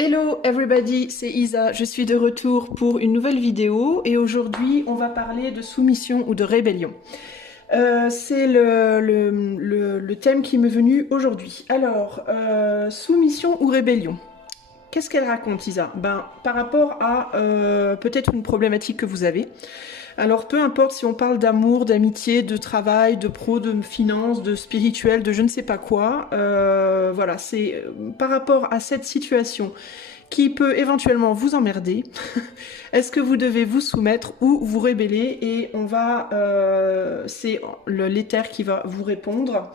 Hello everybody, c'est Isa, je suis de retour pour une nouvelle vidéo et aujourd'hui on va parler de soumission ou de rébellion. C'est le thème qui m'est venu aujourd'hui. Alors, soumission ou rébellion, qu'est-ce qu'elle raconte Isa? Par rapport à peut-être une problématique que vous avez. Alors peu importe si on parle d'amour, d'amitié, de travail, de pro, de finance, de spirituel, de je ne sais pas quoi, voilà, c'est par rapport à cette situation qui peut éventuellement vous emmerder. Est-ce que vous devez vous soumettre ou vous rébeller? Et on va, c'est l'éther qui va vous répondre.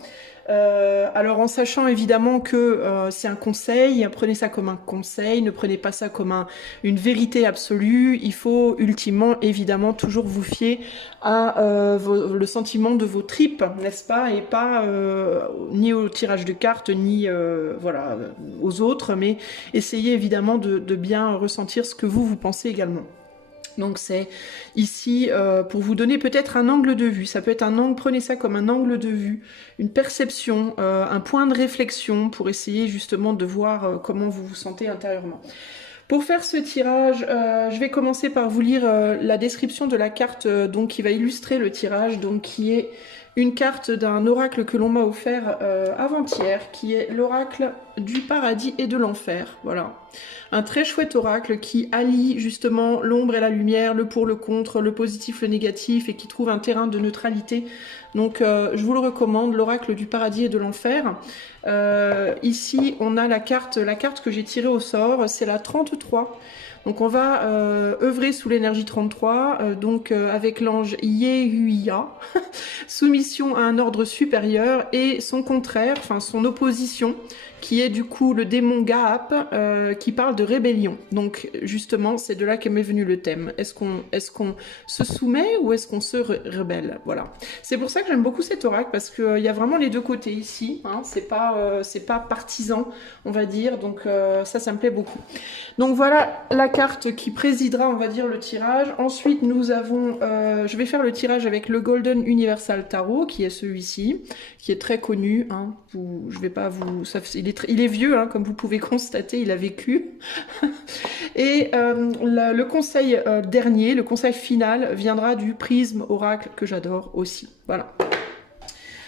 Alors en sachant évidemment que c'est un conseil, prenez ça comme un conseil, ne prenez pas ça comme une vérité absolue. Il faut ultimement évidemment toujours vous fier à le sentiment de vos tripes, n'est-ce pas, et pas ni au tirage de cartes ni voilà aux autres, mais essayez évidemment de bien ressentir ce que vous pensez également. Donc c'est ici pour vous donner peut-être un angle de vue. Ça peut être un angle, prenez ça comme un angle de vue, une perception, un point de réflexion pour essayer justement de voir comment vous vous sentez intérieurement. Pour faire ce tirage, je vais commencer par vous lire la description de la carte donc qui va illustrer le tirage, donc qui est une carte d'un oracle que l'on m'a offert avant-hier, qui est l'oracle du paradis et de l'enfer. Voilà. Un très chouette oracle qui allie justement l'ombre et la lumière, le pour, le contre, le positif, le négatif, et qui trouve un terrain de neutralité. Donc je vous le recommande, l'oracle du paradis et de l'enfer. Ici, on a la carte que j'ai tirée au sort, c'est la 33. Donc on va œuvrer sous l'énergie 33, avec l'ange Yehuia, soumission à un ordre supérieur, et son contraire, enfin son opposition, qui est du coup le démon Gaap, qui parle de rébellion. Donc justement, c'est de là qu'est m'est venu le thème. Est-ce qu'on se soumet ou est-ce qu'on se rebelle? Voilà. C'est pour ça que j'aime beaucoup cet oracle, parce qu'il y a vraiment les deux côtés ici. Hein, c'est pas partisan, on va dire. Donc ça me plaît beaucoup. Donc voilà la carte qui présidera, on va dire, le tirage. Ensuite, nous avons, je vais faire le tirage avec le Golden Universal Tarot, qui est celui-ci, qui est très connu. Hein. Je vais pas vous, il est vieux, hein, comme vous pouvez constater, il a vécu. Et le conseil dernier, le conseil final, viendra du prisme oracle que j'adore aussi. Voilà.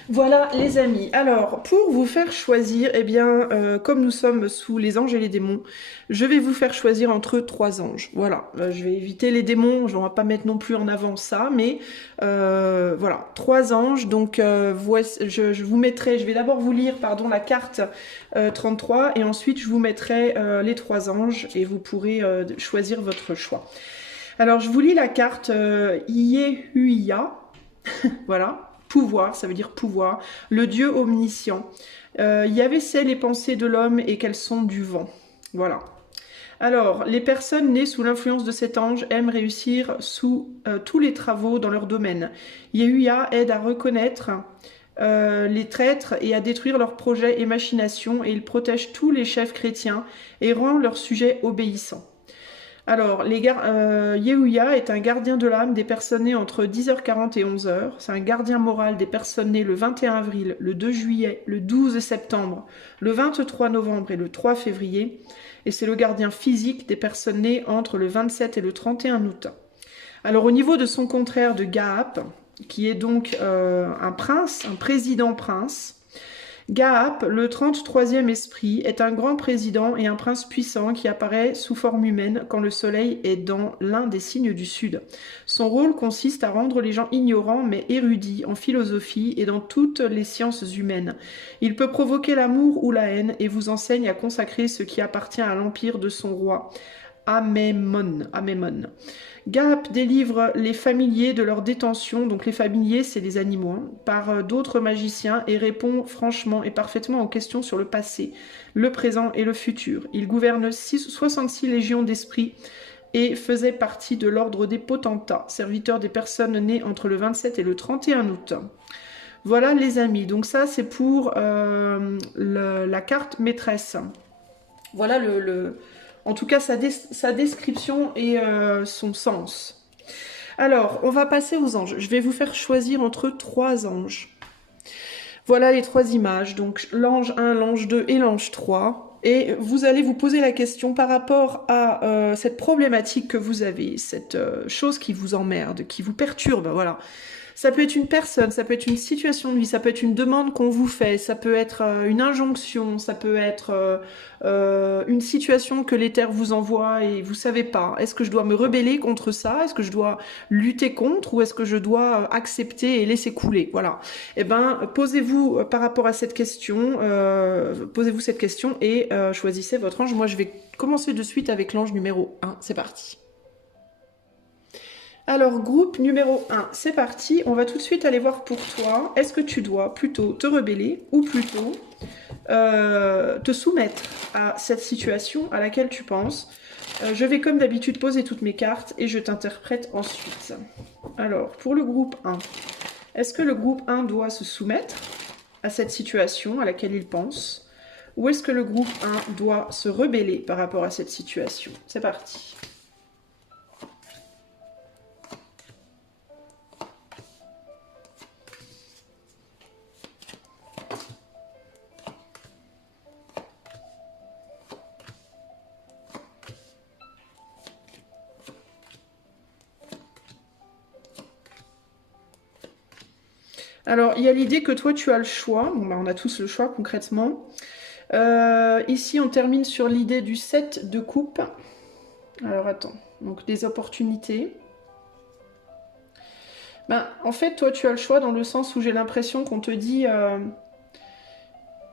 Voilà les amis, alors pour vous faire choisir, eh bien comme nous sommes sous les anges et les démons, je vais vous faire choisir entre trois anges. Voilà, je vais éviter les démons, je ne vais pas mettre non plus en avant ça, mais voilà, trois anges. Donc voici, je vous mettrai, je vais d'abord vous lire pardon, la carte 33 et ensuite je vous mettrai les trois anges et vous pourrez choisir votre choix. Alors je vous lis la carte Yehuia, voilà. Pouvoir, ça veut dire pouvoir, le Dieu omniscient. Yahvé sait les pensées de l'homme et qu'elles sont du vent. Voilà. Alors, les personnes nées sous l'influence de cet ange aiment réussir sous tous les travaux dans leur domaine. Yehuia aide à reconnaître les traîtres et à détruire leurs projets et machinations, et il protège tous les chefs chrétiens et rend leurs sujets obéissants. Alors, Yehuia est un gardien de l'âme des personnes nées entre 10h40 et 11h. C'est un gardien moral des personnes nées le 21 avril, le 2 juillet, le 12 septembre, le 23 novembre et le 3 février. Et c'est le gardien physique des personnes nées entre le 27 et le 31 août. Alors, au niveau de son contraire de Gaap, qui est donc un prince, un président prince, Gaap, le 33e esprit, est un grand président et un prince puissant qui apparaît sous forme humaine quand le soleil est dans l'un des signes du sud. Son rôle consiste à rendre les gens ignorants mais érudits en philosophie et dans toutes les sciences humaines. Il peut provoquer l'amour ou la haine et vous enseigne à consacrer ce qui appartient à l'empire de son roi, Amémon. Gaap délivre les familiers de leur détention, donc les familiers c'est les animaux, hein, par d'autres magiciens et répond franchement et parfaitement aux questions sur le passé, le présent et le futur. Il gouverne 66 légions d'esprits et faisait partie de l'ordre des potentats, serviteurs des personnes nées entre le 27 et le 31 août. Voilà les amis, donc ça c'est pour la carte maîtresse. Voilà en tout cas sa description et son sens. Alors, on va passer aux anges. Je vais vous faire choisir entre trois anges. Voilà les trois images. Donc l'ange 1, l'ange 2 et l'ange 3. et vous allez vous poser la question par rapport à cette problématique que vous avez, cette chose qui vous emmerde, qui vous perturbe, voilà. Ça peut être une personne, ça peut être une situation de vie, ça peut être une demande qu'on vous fait, ça peut être une injonction, ça peut être une situation que l'éther vous envoie et vous savez pas. Est-ce que je dois me rebeller contre ça? Est-ce que je dois lutter contre? Ou est-ce que je dois accepter et laisser couler? Voilà. Eh ben, posez-vous par rapport à cette question, posez-vous cette question et choisissez votre ange. Moi, je vais commencer de suite avec l'ange numéro 1. C'est parti. Alors, groupe numéro 1, c'est parti. On va tout de suite aller voir pour toi. Est-ce que tu dois plutôt te rebeller ou plutôt te soumettre à cette situation à laquelle tu penses? Je vais comme d'habitude poser toutes mes cartes et je t'interprète ensuite. Alors, pour le groupe 1, est-ce que le groupe 1 doit se soumettre à cette situation à laquelle il pense? Ou est-ce que le groupe 1 doit se rebeller par rapport à cette situation? C'est parti. Alors, il y a l'idée que toi, tu as le choix. Bon, bah, on a tous le choix, concrètement. Ici, on termine sur l'idée du 7 de coupe. Alors, attends. Donc, des opportunités. Ben, en fait, toi, tu as le choix dans le sens où j'ai l'impression qu'on te dit...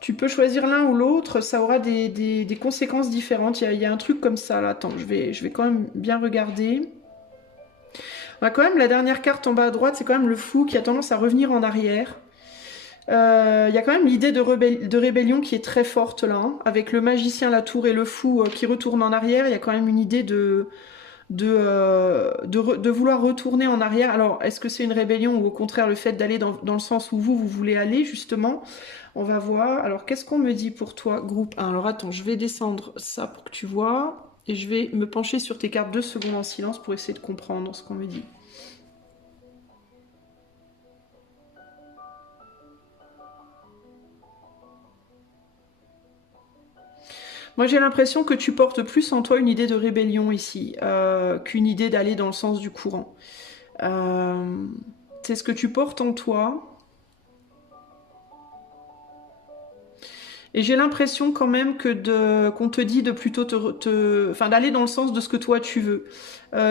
tu peux choisir l'un ou l'autre, ça aura des conséquences différentes. Il y a un truc comme ça, là. Attends, je vais quand même bien regarder. On a quand même la dernière carte en bas à droite, c'est quand même le fou qui a tendance à revenir en arrière. Il y a quand même l'idée de rébellion qui est très forte là, hein. Avec le magicien, la tour et le fou qui retournent en arrière, il y a quand même une idée de vouloir retourner en arrière. Alors, est-ce que c'est une rébellion ou au contraire le fait d'aller dans le sens où vous voulez aller, justement? On va voir. Alors, qu'est-ce qu'on me dit pour toi, groupe 1? Alors, attends, je vais descendre ça pour que tu vois. Et je vais me pencher sur tes cartes 2 secondes en silence pour essayer de comprendre ce qu'on me dit. Moi, j'ai l'impression que tu portes plus en toi une idée de rébellion ici, qu'une idée d'aller dans le sens du courant. C'est ce que tu portes en toi. Et j'ai l'impression quand même que qu'on te dit de plutôt enfin, d'aller dans le sens de ce que toi tu veux.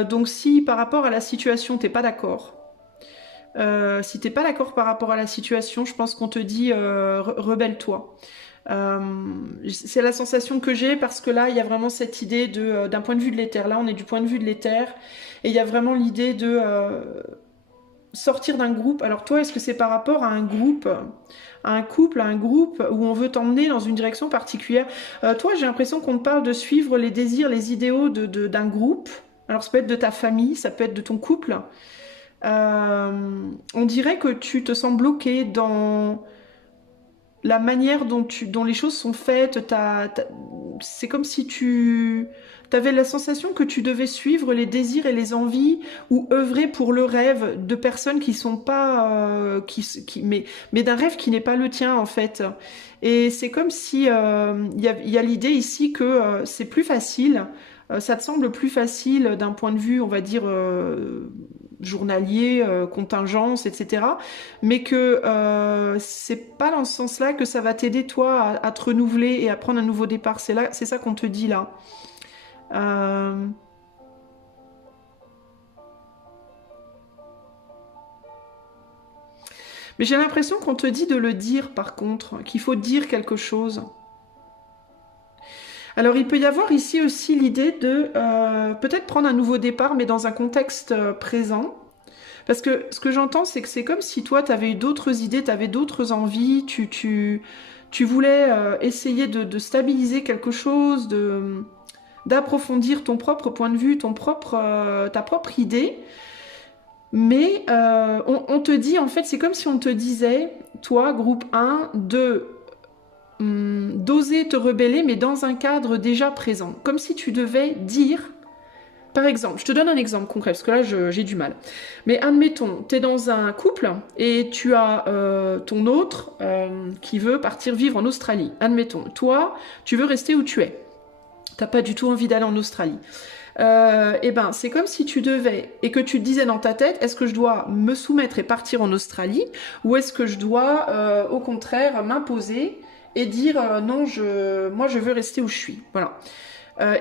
Donc si par rapport à la situation, t'es pas d'accord, si t'es pas d'accord par rapport à la situation, je pense qu'on te dit rebelle-toi. C'est la sensation que j'ai parce que là, il y a vraiment cette idée d'un point de vue de l'éther. Là, on est du point de vue de l'éther et il y a vraiment l'idée de sortir d'un groupe. Alors toi, est-ce que c'est par rapport à un groupe, à un couple, à un groupe où on veut t'emmener dans une direction particulière? Toi, j'ai l'impression qu'on te parle de suivre les désirs, les idéaux d'un groupe. Alors ça peut être de ta famille, ça peut être de ton couple. On dirait que tu te sens bloqué dans la manière dont les choses sont faites. C'est comme si tu avais la sensation que tu devais suivre les désirs et les envies ou œuvrer pour le rêve de personnes qui sont pas... mais d'un rêve qui n'est pas le tien, en fait. Et c'est comme si y a l'idée ici que c'est plus facile, ça te semble plus facile d'un point de vue, on va dire, journalier, contingence, etc. Mais que c'est pas dans ce sens-là que ça va t'aider, toi, à te renouveler et à prendre un nouveau départ. C'est ça qu'on te dit, là. Mais j'ai l'impression qu'on te dit de le dire, par contre, qu'il faut dire quelque chose. Alors, il peut y avoir ici aussi l'idée de peut-être prendre un nouveau départ, mais dans un contexte présent. Parce que ce que j'entends, c'est que c'est comme si toi, tu avais eu d'autres idées, tu avais d'autres envies, tu voulais essayer de stabiliser quelque chose, d'approfondir ton propre point de vue, ta propre idée. Mais on te dit, en fait, c'est comme si on te disait, toi, groupe 1, d'oser te rebeller, mais dans un cadre déjà présent. Comme si tu devais dire par exemple, je te donne un exemple concret, parce que là, j'ai du mal. Mais admettons, tu es dans un couple et tu as ton autre qui veut partir vivre en Australie. Admettons, toi, tu veux rester où tu es. T'as pas du tout envie d'aller en Australie. Et ben, c'est comme si tu devais, et que tu te disais dans ta tête, est-ce que je dois me soumettre et partir en Australie, ou est-ce que je dois, au contraire, m'imposer et dire non, moi je veux rester où je suis. Voilà.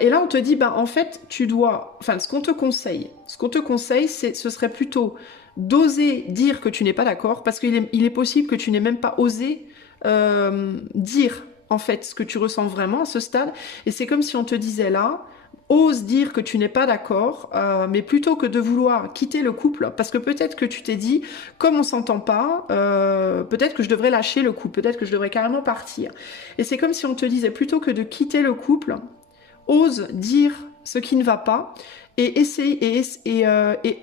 Et là, on te dit, ben en fait, tu dois, enfin, ce qu'on te conseille, ce serait plutôt d'oser dire que tu n'es pas d'accord, parce qu'il est possible que tu n'aies même pas osé dire en fait ce que tu ressens vraiment à ce stade. Et c'est comme si on te disait là, ose dire que tu n'es pas d'accord, mais plutôt que de vouloir quitter le couple, parce que peut-être que tu t'es dit, comme on s'entend pas, peut-être que je devrais lâcher le couple, peut-être que je devrais carrément partir. Et c'est comme si on te disait, plutôt que de quitter le couple, ose dire ce qui ne va pas et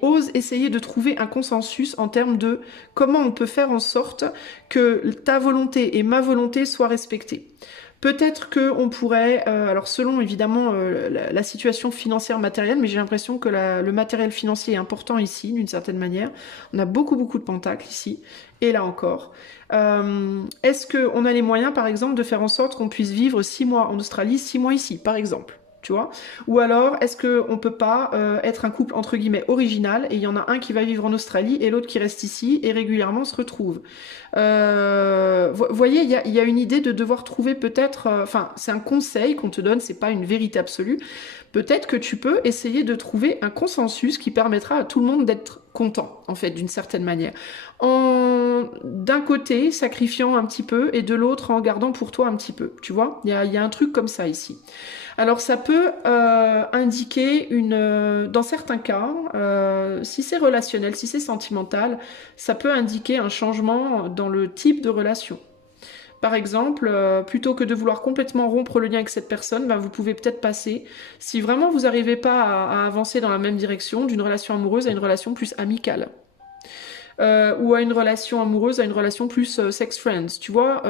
ose essayer de trouver un consensus en termes de comment on peut faire en sorte que ta volonté et ma volonté soient respectées. Peut-être qu'on pourrait, alors selon évidemment la situation financière matérielle, mais j'ai l'impression que le matériel financier est important ici, d'une certaine manière. On a beaucoup de pentacles ici, et là encore. Est-ce qu'on a les moyens, par exemple, de faire en sorte qu'on puisse vivre 6 mois en Australie, 6 mois ici, par exemple? Tu vois? Ou alors, est-ce qu'on peut pas être un couple entre guillemets original et il y en a un qui va vivre en Australie et l'autre qui reste ici et régulièrement se retrouve. Voyez, il y a une idée de devoir trouver peut-être, enfin, c'est un conseil qu'on te donne, c'est pas une vérité absolue. Peut-être que tu peux essayer de trouver un consensus qui permettra à tout le monde d'être content, en fait, d'une certaine manière. D'un côté, sacrifiant un petit peu, et de l'autre, en gardant pour toi un petit peu. Tu vois, il y a un truc comme ça ici. Alors, ça peut indiquer dans certains cas, si c'est relationnel, si c'est sentimental, ça peut indiquer un changement dans le type de relation. Par exemple, plutôt que de vouloir complètement rompre le lien avec cette personne, ben vous pouvez peut-être passer, si vraiment vous n'arrivez pas à avancer dans la même direction, d'une relation amoureuse à une relation plus amicale. Ou à une relation amoureuse, à une relation plus sex friends, tu vois.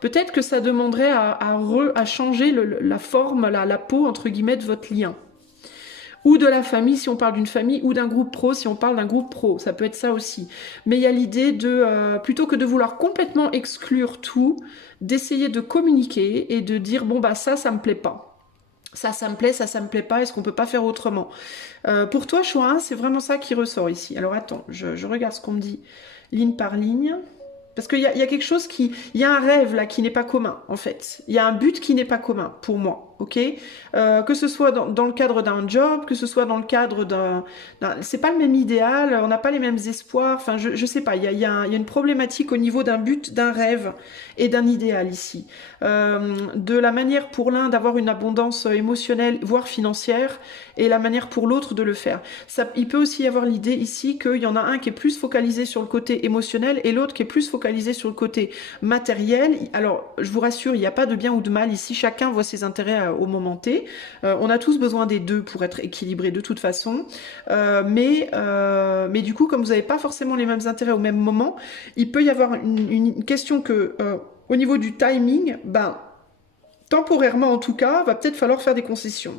Peut-être que ça demanderait à changer la forme, la peau, entre guillemets, de votre lien. Ou de la famille si on parle d'une famille, ou d'un groupe pro si on parle d'un groupe pro, ça peut être ça aussi. Mais il y a l'idée de, plutôt que de vouloir complètement exclure tout, d'essayer de communiquer et de dire, bon bah ça me plaît pas. Ça me plaît, ça me plaît pas, est-ce qu'on peut pas faire autrement? Pour toi, choix 1, c'est vraiment ça qui ressort ici. Alors attends, je regarde ce qu'on me dit ligne par ligne. Parce qu'il y a quelque chose il y a un rêve là qui n'est pas commun en fait. Il y a un but qui n'est pas commun pour moi, ok? Que ce soit dans le cadre d'un job, que ce soit dans le cadre c'est pas le même idéal, on n'a pas les mêmes espoirs, enfin je sais pas, il y a une problématique au niveau d'un but, d'un rêve et d'un idéal ici. De la manière pour l'un d'avoir une abondance émotionnelle, voire financière, et la manière pour l'autre de le faire. Il peut aussi y avoir l'idée ici qu'il y en a un qui est plus focalisé sur le côté émotionnel et l'autre qui est plus focalisé sur le côté matériel. Alors, je vous rassure, il n'y a pas de bien ou de mal ici, chacun voit ses intérêts au moment T. On a tous besoin des deux pour être équilibrés de toute façon. Mais du coup, comme vous n'avez pas forcément les mêmes intérêts au même moment, il peut y avoir une question que, au niveau du timing, temporairement en tout cas, va peut-être falloir faire des concessions.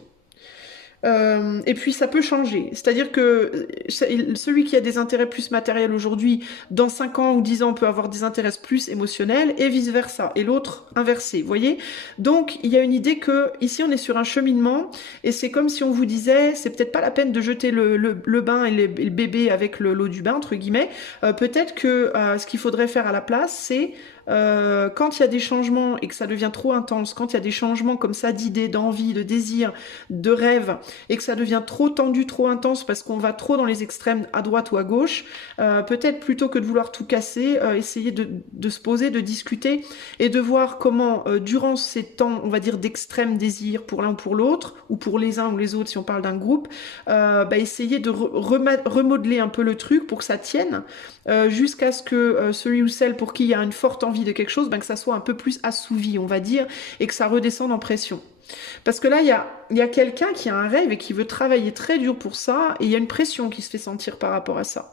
Et puis ça peut changer, c'est-à-dire que celui qui a des intérêts plus matériels aujourd'hui, dans 5 ans ou 10 ans peut avoir des intérêts plus émotionnels et vice versa, et l'autre inversé, vous voyez. Donc il y a une idée que ici on est sur un cheminement et c'est comme si on vous disait c'est peut-être pas la peine de jeter le bain et le bébé avec l'eau du bain entre guillemets, peut-être que ce qu'il faudrait faire à la place c'est quand il y a des changements et que ça devient trop intense, quand il y a des changements comme ça d'idées, d'envie, de désir, de rêve, et que ça devient trop tendu, trop intense parce qu'on va trop dans les extrêmes à droite ou à gauche, peut-être plutôt que de vouloir tout casser, essayer de se poser, de discuter et de voir comment durant ces temps, on va dire d'extrême désir pour l'un ou pour l'autre, ou pour les uns ou les autres si on parle d'un groupe, essayer de remodeler un peu le truc pour que ça tienne, jusqu'à ce que celui ou celle pour qui il y a une forte envie de quelque chose, que ça soit un peu plus assouvi, on va dire, et que ça redescende en pression. Parce que là, il y a quelqu'un qui a un rêve et qui veut travailler très dur pour ça, et il y a une pression qui se fait sentir par rapport à ça.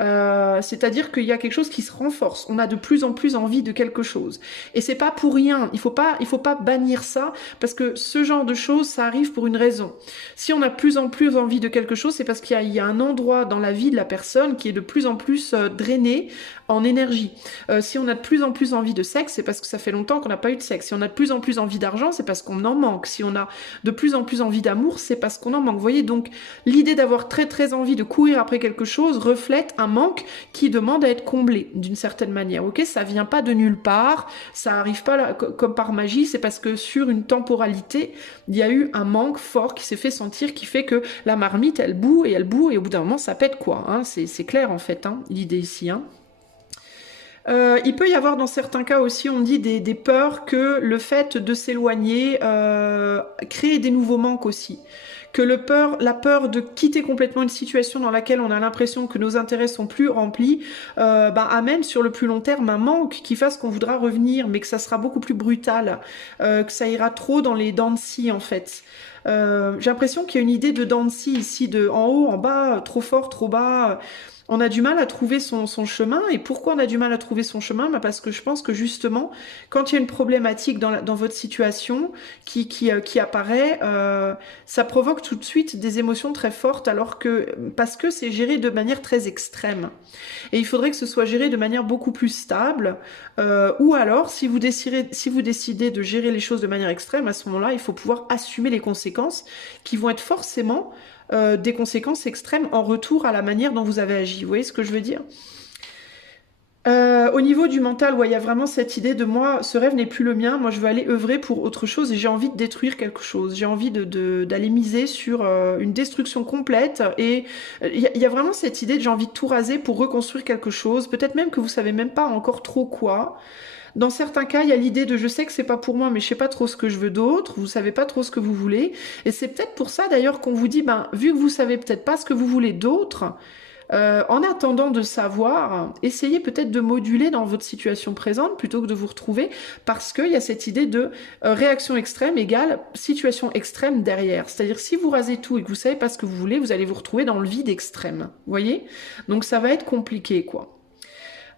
C'est-à-dire qu'il y a quelque chose qui se renforce. On a de plus en plus envie de quelque chose. Et c'est pas pour rien. Il faut pas bannir ça, parce que ce genre de choses, ça arrive pour une raison. Si on a de plus en plus envie de quelque chose, c'est parce qu'il y a un endroit dans la vie de la personne qui est de plus en plus drainé en énergie. Si on a de plus en plus envie de sexe, c'est parce que ça fait longtemps qu'on n'a pas eu de sexe. Si on a de plus en plus envie d'argent, c'est parce qu'on en manque. Si on a de plus en plus envie d'amour, c'est parce qu'on en manque. Vous voyez, donc l'idée d'avoir très très envie de courir après quelque chose reflète un manque qui demande à être comblé d'une certaine manière. Ok, ça vient pas de nulle part, ça arrive pas là, comme par magie. C'est parce que sur une temporalité, il y a eu un manque fort qui s'est fait sentir, qui fait que la marmite elle bout et au bout d'un moment ça pète quoi. Hein. C'est clair en fait, hein, l'idée ici. Hein. Il peut y avoir dans certains cas aussi, on dit des peurs que le fait de s'éloigner crée des nouveaux manques aussi. Que la peur de quitter complètement une situation dans laquelle on a l'impression que nos intérêts sont plus remplis, amène sur le plus long terme un manque qui fasse qu'on voudra revenir, mais que ça sera beaucoup plus brutal, que ça ira trop dans les dents de scie en fait. J'ai l'impression qu'il y a une idée de dents de scie ici, de en haut, en bas, trop fort, trop bas. On a du mal à trouver son chemin. Et pourquoi on a du mal à trouver son chemin? Parce que je pense que justement, quand il y a une problématique dans votre situation qui apparaît, ça provoque tout de suite des émotions très fortes, parce que c'est géré de manière très extrême. Et il faudrait que ce soit géré de manière beaucoup plus stable. Ou alors, si vous décidez de gérer les choses de manière extrême, à ce moment-là, il faut pouvoir assumer les conséquences qui vont être forcément des conséquences extrêmes en retour à la manière dont vous avez agi. Vous voyez ce que je veux dire? Au niveau du mental, ouais, il y a vraiment cette idée de moi, ce rêve n'est plus le mien, moi je veux aller œuvrer pour autre chose et j'ai envie de détruire quelque chose, j'ai envie d'aller miser sur une destruction complète et il y a vraiment cette idée de j'ai envie de tout raser pour reconstruire quelque chose, peut-être même que vous savez même pas encore trop quoi. Dans certains cas, il y a l'idée de je sais que c'est pas pour moi, mais je sais pas trop ce que je veux d'autre, vous savez pas trop ce que vous voulez. Et c'est peut-être pour ça d'ailleurs qu'on vous dit, vu que vous savez peut-être pas ce que vous voulez d'autre, en attendant de savoir, essayez peut-être de moduler dans votre situation présente plutôt que de vous retrouver, parce qu'il y a cette idée de réaction extrême égale situation extrême derrière. C'est-à-dire si vous rasez tout et que vous savez pas ce que vous voulez, vous allez vous retrouver dans le vide extrême. Vous voyez? Donc ça va être compliqué, quoi.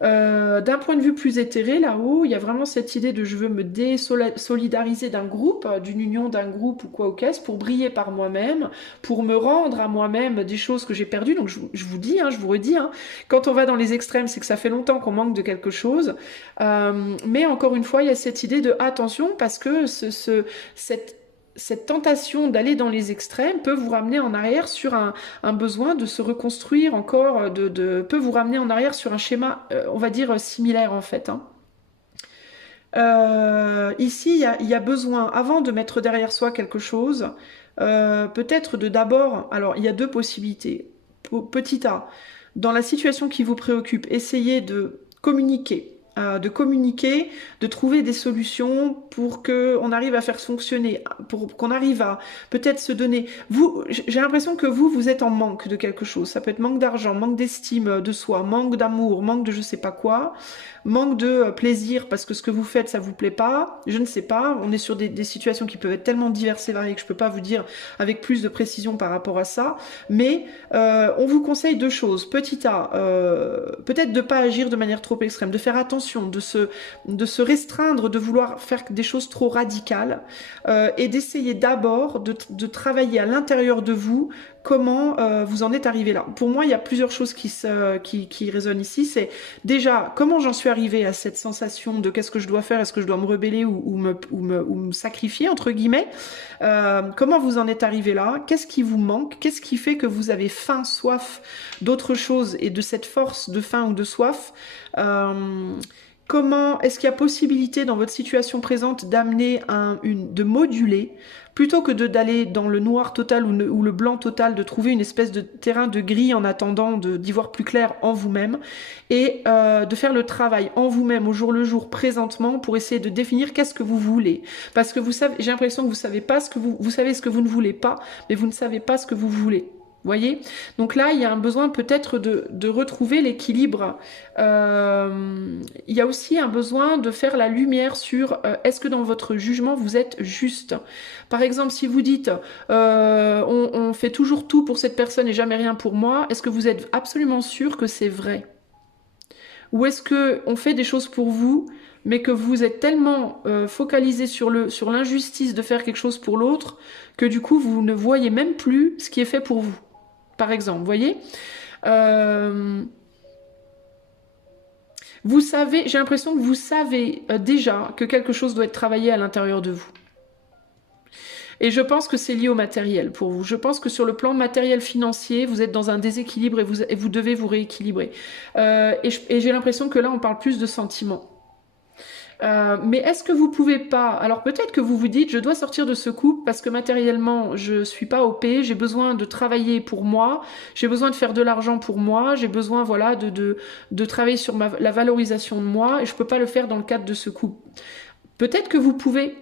D'un point de vue plus éthéré, là-haut, il y a vraiment cette idée de je veux me désolidariser d'un groupe, d'une union d'un groupe ou quoi au caisse, pour briller par moi-même, pour me rendre à moi-même des choses que j'ai perdues. Donc je vous dis, je vous redis, quand on va dans les extrêmes, c'est que ça fait longtemps qu'on manque de quelque chose. Mais encore une fois, il y a cette idée de attention, parce que cette tentation d'aller dans les extrêmes peut vous ramener en arrière sur un besoin de se reconstruire encore, peut vous ramener en arrière sur un schéma, on va dire, similaire en fait. Ici, il y a besoin, avant de mettre derrière soi quelque chose, peut-être d'abord, alors il y a deux possibilités. Petit A, dans la situation qui vous préoccupe, essayez de communiquer, de trouver des solutions pour qu'on arrive à faire fonctionner, pour qu'on arrive à peut-être se donner. J'ai l'impression que vous êtes en manque de quelque chose. Ça peut être manque d'argent, manque d'estime de soi, manque d'amour, manque de je sais pas quoi, manque de plaisir parce que ce que vous faites, ça vous plaît pas. Je ne sais pas. On est sur des situations qui peuvent être tellement diverses et variées que je peux pas vous dire avec plus de précision par rapport à ça. Mais on vous conseille deux choses. Petit A, peut-être de pas agir de manière trop extrême, de faire attention, de se restreindre, de vouloir faire des choses trop radicales et d'essayer d'abord de travailler à l'intérieur de vous comment vous en êtes arrivé là. Pour moi, il y a plusieurs choses qui résonnent ici. C'est déjà comment j'en suis arrivée à cette sensation de qu'est-ce que je dois faire, est-ce que je dois me rebeller ou me sacrifier, entre guillemets. Comment vous en êtes arrivé là? Qu'est-ce qui vous manque? Qu'est-ce qui fait que vous avez faim, soif d'autre chose et de cette force de faim ou de soif? Comment est-ce qu'il y a possibilité dans votre situation présente d'amener de moduler plutôt que d'aller dans le noir total ou le blanc total, de trouver une espèce de terrain de gris en attendant d'y voir plus clair en vous-même et de faire le travail en vous-même au jour le jour présentement pour essayer de définir qu'est-ce que vous voulez. Parce que vous savez, j'ai l'impression que vous savez pas vous savez ce que vous ne voulez pas, mais vous ne savez pas ce que vous voulez. Voyez? Donc là, il y a un besoin peut-être de retrouver l'équilibre. Il y a aussi un besoin de faire la lumière sur est-ce que dans votre jugement, vous êtes juste. Par exemple, si vous dites on fait toujours tout pour cette personne et jamais rien pour moi, est-ce que vous êtes absolument sûr que c'est vrai? Ou est-ce que on fait des choses pour vous, mais que vous êtes tellement focalisé sur l'injustice de faire quelque chose pour l'autre, que du coup, vous ne voyez même plus ce qui est fait pour vous? Par exemple, vous voyez, vous savez, j'ai l'impression que vous savez déjà que quelque chose doit être travaillé à l'intérieur de vous. Et je pense que c'est lié au matériel pour vous. Je pense que sur le plan matériel financier, vous êtes dans un déséquilibre et vous devez vous rééquilibrer. Et j'ai l'impression que là, on parle plus de sentiments. Mais est-ce que vous pouvez pas... Alors peut-être que vous vous dites, je dois sortir de ce couple parce que matériellement, je suis pas OP, j'ai besoin de travailler pour moi, j'ai besoin de faire de l'argent pour moi, j'ai besoin voilà, de travailler sur la valorisation de moi et je peux pas le faire dans le cadre de ce couple. Peut-être que vous pouvez...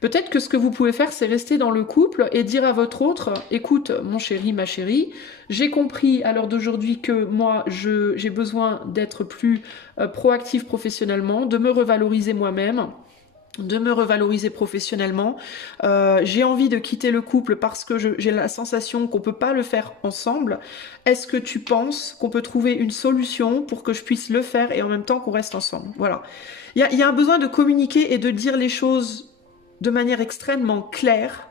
Peut-être que ce que vous pouvez faire, c'est rester dans le couple et dire à votre autre, écoute, mon chéri, ma chérie, j'ai compris à l'heure d'aujourd'hui que moi, j'ai besoin d'être plus proactif professionnellement, de me revaloriser moi-même, de me revaloriser professionnellement. J'ai envie de quitter le couple parce que j'ai la sensation qu'on peut pas le faire ensemble. Est-ce que tu penses qu'on peut trouver une solution pour que je puisse le faire et en même temps qu'on reste ensemble? Voilà. Il y a un besoin de communiquer et de dire les choses de manière extrêmement claire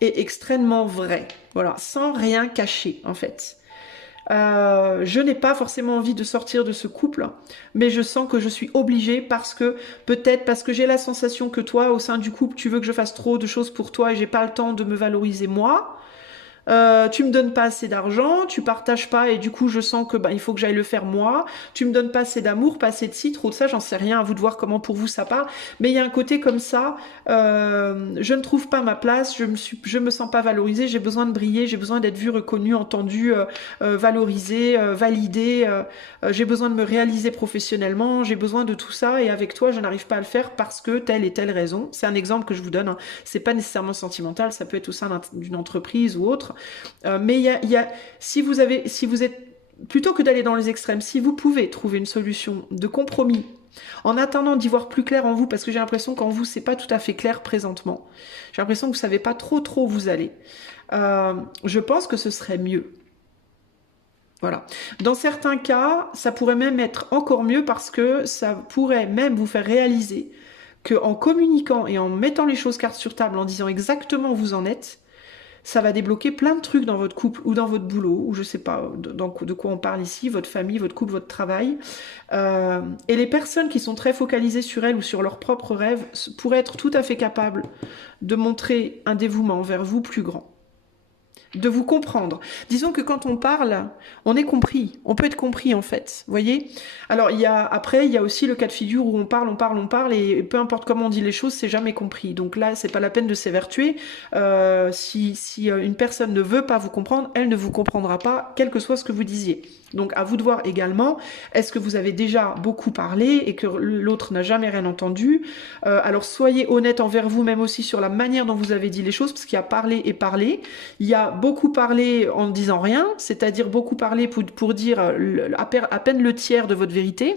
et extrêmement vraie. Voilà, sans rien cacher en fait. Je n'ai pas forcément envie de sortir de ce couple, mais je sens que je suis obligée peut-être parce que j'ai la sensation que toi, au sein du couple, tu veux que je fasse trop de choses pour toi et j'ai pas le temps de me valoriser moi. Tu me donnes pas assez d'argent, tu partages pas et du coup je sens que il faut que j'aille le faire moi. Tu me donnes pas assez d'amour, pas assez de ci, trop de ça, j'en sais rien. À vous de voir comment pour vous ça part. Mais il y a un côté comme ça. Je ne trouve pas ma place, je me sens pas valorisée. J'ai besoin de briller, j'ai besoin d'être vue, reconnue, entendue, valorisée, validée. J'ai besoin de me réaliser professionnellement. J'ai besoin de tout ça et avec toi je n'arrive pas à le faire parce que telle et telle raison. C'est un exemple que je vous donne. Hein. C'est pas nécessairement sentimental, ça peut être au sein d'une entreprise ou autre. Mais si vous êtes, plutôt que d'aller dans les extrêmes, si vous pouvez trouver une solution de compromis, en attendant d'y voir plus clair en vous, parce que j'ai l'impression qu'en vous, c'est pas tout à fait clair présentement. J'ai l'impression que vous savez pas trop où vous allez. Je pense que ce serait mieux. Voilà. Dans certains cas, ça pourrait même être encore mieux parce que ça pourrait même vous faire réaliser qu'en communiquant et en mettant les choses carte sur table, en disant exactement où vous en êtes, ça va débloquer plein de trucs dans votre couple ou dans votre boulot, ou je sais pas de quoi on parle ici, votre famille, votre couple, votre travail. Et les personnes qui sont très focalisées sur elles ou sur leurs propres rêves pourraient être tout à fait capables de montrer un dévouement vers vous plus grand. De vous comprendre. Disons que quand on parle, on est compris. On peut être compris en fait. Vous voyez? Alors après, il y a aussi le cas de figure où on parle et peu importe comment on dit les choses, c'est jamais compris. Donc là, c'est pas la peine de s'évertuer. Si une personne ne veut pas vous comprendre, elle ne vous comprendra pas, quel que soit ce que vous disiez. Donc à vous de voir également, est-ce que vous avez déjà beaucoup parlé et que l'autre n'a jamais rien entendu? Alors soyez honnête envers vous-même aussi sur la manière dont vous avez dit les choses, parce qu'il y a parler et parler. Il y a beaucoup parlé en ne disant rien, c'est-à-dire beaucoup parler pour dire à peine le tiers de votre vérité.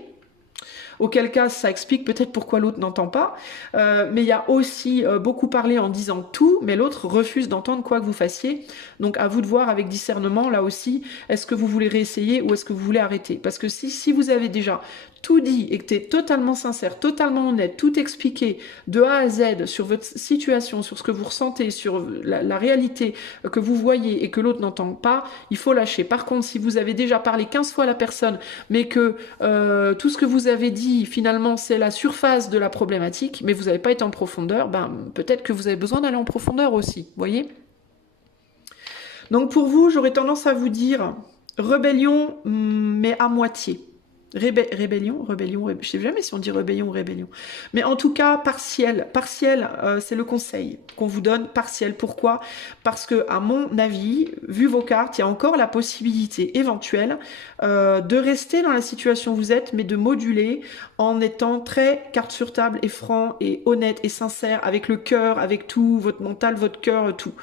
Auquel cas, ça explique peut-être pourquoi l'autre n'entend pas. Mais il y a aussi beaucoup parlé en disant tout, mais l'autre refuse d'entendre quoi que vous fassiez. Donc à vous de voir avec discernement, là aussi, est-ce que vous voulez réessayer ou est-ce que vous voulez arrêter? Parce que si vous avez déjà tout dit et que tu es totalement sincère, totalement honnête, tout expliqué de A à Z sur votre situation, sur ce que vous ressentez, sur la réalité que vous voyez et que l'autre n'entend pas, il faut lâcher. Par contre, si vous avez déjà parlé 15 fois à la personne, mais que tout ce que vous avez dit, finalement, c'est la surface de la problématique, mais vous n'avez pas été en profondeur, peut-être que vous avez besoin d'aller en profondeur aussi, vous voyez? Donc pour vous, j'aurais tendance à vous dire rébellion, mais à moitié. Je sais jamais si on dit rébellion ou rébellion. Mais en tout cas, partiel. Partiel, c'est le conseil qu'on vous donne, partiel. Pourquoi? Parce que, à mon avis, vu vos cartes, il y a encore la possibilité éventuelle de rester dans la situation où vous êtes, mais de moduler en étant très carte sur table et franc et honnête et sincère, avec le cœur, avec tout, votre mental, votre cœur, tout.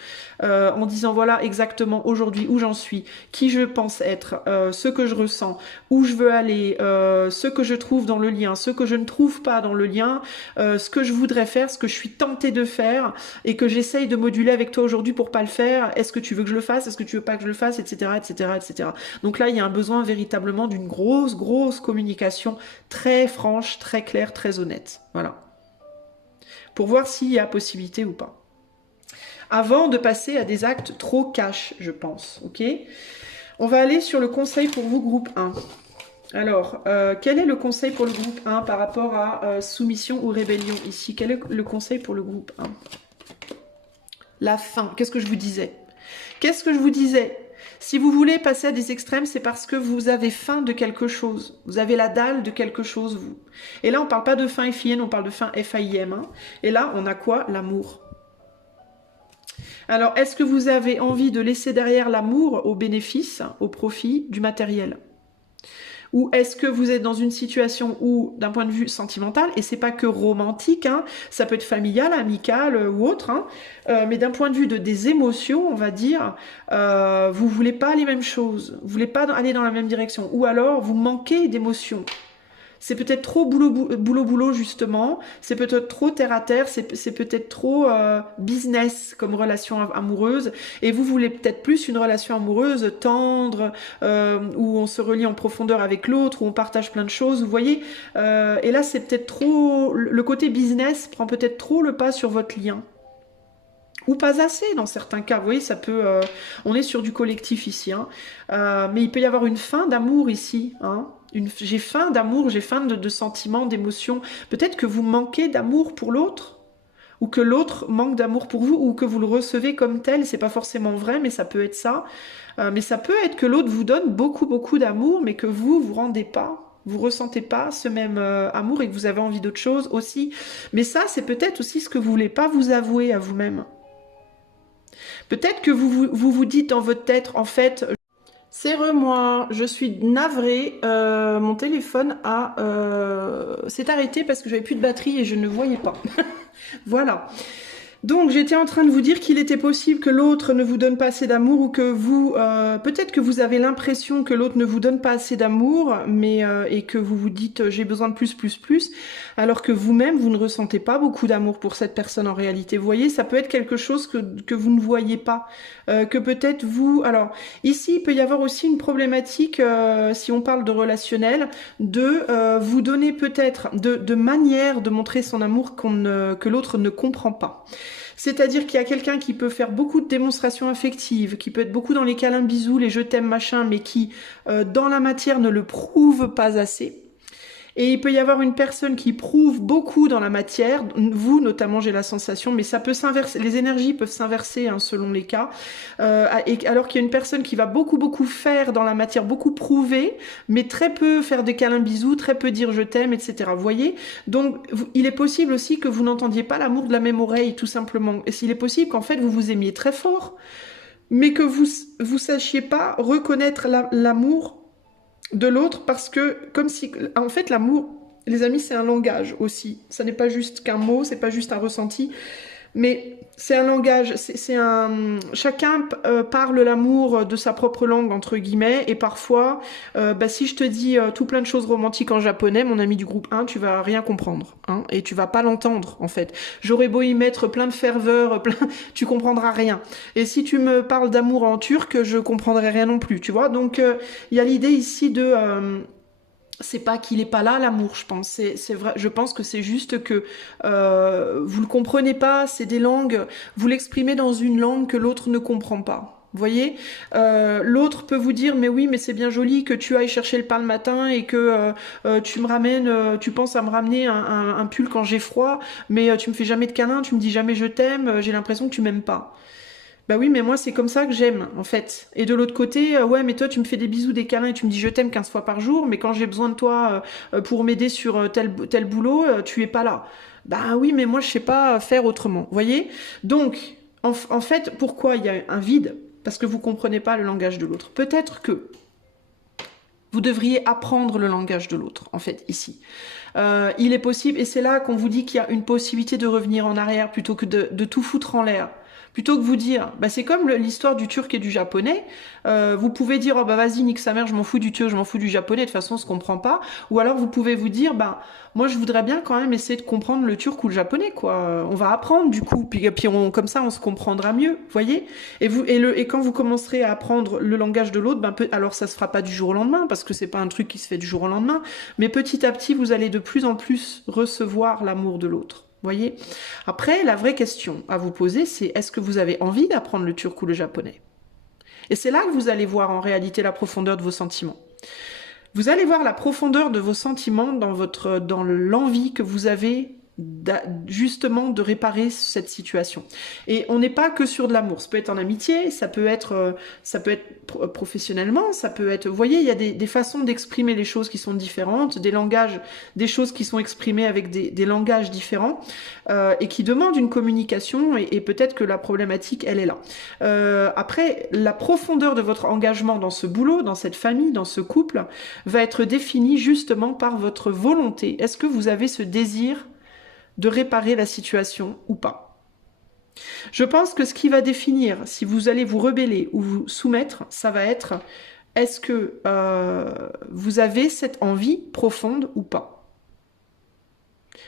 En disant voilà exactement aujourd'hui où j'en suis, qui je pense être, ce que je ressens, où je veux aller, ce que je trouve dans le lien, ce que je ne trouve pas dans le lien, ce que je voudrais faire, ce que je suis tentée de faire et que j'essaye de moduler avec toi aujourd'hui pour pas le faire. Est-ce que tu veux que je le fasse? Est-ce que tu veux pas que je le fasse? Etc. etc. etc. Donc là, il y a un besoin véritablement d'une grosse communication très franche, très claire, très honnête. Voilà. Pour voir s'il y a possibilité ou pas. Avant de passer à des actes trop cash, je pense. Ok? On va aller sur le conseil pour vous, groupe 1. Alors, quel est le conseil pour le groupe 1 par rapport à soumission ou rébellion ici? Quel est le conseil pour le groupe 1? La fin. Qu'est-ce que je vous disais? Qu'est-ce que je vous disais? Si vous voulez passer à des extrêmes, c'est parce que vous avez faim de quelque chose. Vous avez la dalle de quelque chose, vous. Et là, on ne parle pas de faim F-I-N, on parle de faim F-A-I-M. Hein. Et là, on a quoi? L'amour. Alors, est-ce que vous avez envie de laisser derrière l'amour au bénéfice, au profit du matériel? Ou est-ce que vous êtes dans une situation où, d'un point de vue sentimental, et c'est pas que romantique, hein, ça peut être familial, amical ou autre, hein, mais d'un point de vue des émotions, on va dire, vous voulez pas les mêmes choses, vous voulez pas aller dans la même direction, ou alors vous manquez d'émotions. C'est peut-être trop boulot, justement. C'est peut-être trop terre-à-terre. C'est peut-être trop business comme relation amoureuse. Et vous voulez peut-être plus une relation amoureuse tendre, où on se relie en profondeur avec l'autre, où on partage plein de choses. Vous voyez et là, c'est peut-être trop... Le côté business prend peut-être trop le pas sur votre lien. Ou pas assez dans certains cas. Vous voyez, ça peut... on est sur du collectif ici. Hein. Mais il peut y avoir une fin d'amour ici. Hein. J'ai faim d'amour, j'ai faim de sentiments, d'émotions. Peut-être que vous manquez d'amour pour l'autre, ou que l'autre manque d'amour pour vous, ou que vous le recevez comme tel. C'est pas forcément vrai, mais ça peut être ça. Mais ça peut être que l'autre vous donne beaucoup d'amour, mais que vous rendez pas. Vous ressentez pas ce même amour et que vous avez envie d'autre chose aussi. Mais ça, c'est peut-être aussi ce que vous voulez pas vous avouer à vous-même. Peut-être que vous dites dans votre tête, en fait... C'est moi, je suis navrée, mon téléphone s'est arrêté parce que j'avais plus de batterie et je ne voyais pas. Voilà. Donc j'étais en train de vous dire qu'il était possible que l'autre ne vous donne pas assez d'amour ou que vous, peut-être que vous avez l'impression que l'autre ne vous donne pas assez d'amour, mais et que vous vous dites j'ai besoin de plus, alors que vous-même vous ne ressentez pas beaucoup d'amour pour cette personne en réalité. Vous voyez, ça peut être quelque chose que vous ne voyez pas, que peut-être vous. Alors ici il peut y avoir aussi une problématique si on parle de relationnel, de vous donner peut-être de manière de montrer son amour que l'autre ne comprend pas. C'est-à-dire qu'il y a quelqu'un qui peut faire beaucoup de démonstrations affectives, qui peut être beaucoup dans les câlins, bisous, les je t'aime, machin, mais qui, dans la matière, ne le prouve pas assez. Et il peut y avoir une personne qui prouve beaucoup dans la matière, vous notamment j'ai la sensation, mais ça peut s'inverser, les énergies peuvent s'inverser hein, selon les cas, alors qu'il y a une personne qui va beaucoup faire dans la matière, beaucoup prouver, mais très peu faire des câlins bisous, très peu dire je t'aime, etc. Vous voyez? Donc il est possible aussi que vous n'entendiez pas l'amour de la même oreille, tout simplement. Et s'il est possible qu'en fait vous vous aimiez très fort, mais que vous sachiez pas reconnaître l'amour de l'autre parce que, comme si, en fait, l'amour, les amis, c'est un langage aussi. Ça n'est pas juste qu'un mot, c'est pas juste un ressenti, mais c'est un langage. Chacun parle l'amour de sa propre langue entre guillemets, et parfois, si je te dis tout plein de choses romantiques en japonais, mon ami du groupe 1, tu vas rien comprendre, hein, et tu vas pas l'entendre en fait. J'aurais beau y mettre plein de ferveur, tu comprendras rien. Et si tu me parles d'amour en turc, je comprendrai rien non plus, tu vois. Donc il y a l'idée ici de c'est pas qu'il est pas là l'amour, je pense. C'est vrai. Je pense que c'est juste que vous le comprenez pas. C'est des langues. Vous l'exprimez dans une langue que l'autre ne comprend pas. Vous voyez, l'autre peut vous dire mais oui, mais c'est bien joli que tu ailles chercher le pain le matin et que tu me ramènes, tu penses à me ramener un pull quand j'ai froid, mais tu me fais jamais de câlin, tu me dis jamais je t'aime. J'ai l'impression que tu m'aimes pas. Bah oui, mais moi, c'est comme ça que j'aime, en fait. Et de l'autre côté, ouais, mais toi, tu me fais des bisous, des câlins et tu me dis je t'aime 15 fois par jour, mais quand j'ai besoin de toi pour m'aider sur tel boulot, tu es pas là. Bah oui, mais moi, je sais pas faire autrement. Vous voyez? Donc, en fait, pourquoi il y a un vide? Parce que vous comprenez pas le langage de l'autre. Peut-être que vous devriez apprendre le langage de l'autre, en fait, ici. Il est possible, et c'est là qu'on vous dit qu'il y a une possibilité de revenir en arrière plutôt que de tout foutre en l'air. Plutôt que vous dire, bah c'est comme l'histoire du turc et du japonais, vous pouvez dire, oh bah vas-y, nique sa mère, je m'en fous du turc, je m'en fous du japonais, de toute façon on se comprend pas. Ou alors vous pouvez vous dire, bah moi je voudrais bien quand même essayer de comprendre le turc ou le japonais, quoi. On va apprendre du coup, puis comme ça on se comprendra mieux, voyez. Et quand vous commencerez à apprendre le langage de l'autre, ben alors ça se fera pas du jour au lendemain, parce que c'est pas un truc qui se fait du jour au lendemain, mais petit à petit vous allez de plus en plus recevoir l'amour de l'autre. Voyez. Après, la vraie question à vous poser, c'est est-ce que vous avez envie d'apprendre le turc ou le japonais? Et c'est là que vous allez voir en réalité la profondeur de vos sentiments. Vous allez voir la profondeur de vos sentiments dans l'envie que vous avez justement de réparer cette situation. Et on n'est pas que sur de l'amour, ça peut être en amitié, ça peut être professionnellement, ça peut être, vous voyez, il y a des façons d'exprimer les choses qui sont différentes, des langages, des choses qui sont exprimées avec des langages différents et qui demandent une communication et peut-être que la problématique, elle est là. Après, la profondeur de votre engagement dans ce boulot, dans cette famille, dans ce couple, va être définie justement par votre volonté. Est-ce que vous avez ce désir de réparer la situation ou pas? Je pense que ce qui va définir si vous allez vous rebeller ou vous soumettre, ça va être est-ce que vous avez cette envie profonde ou pas?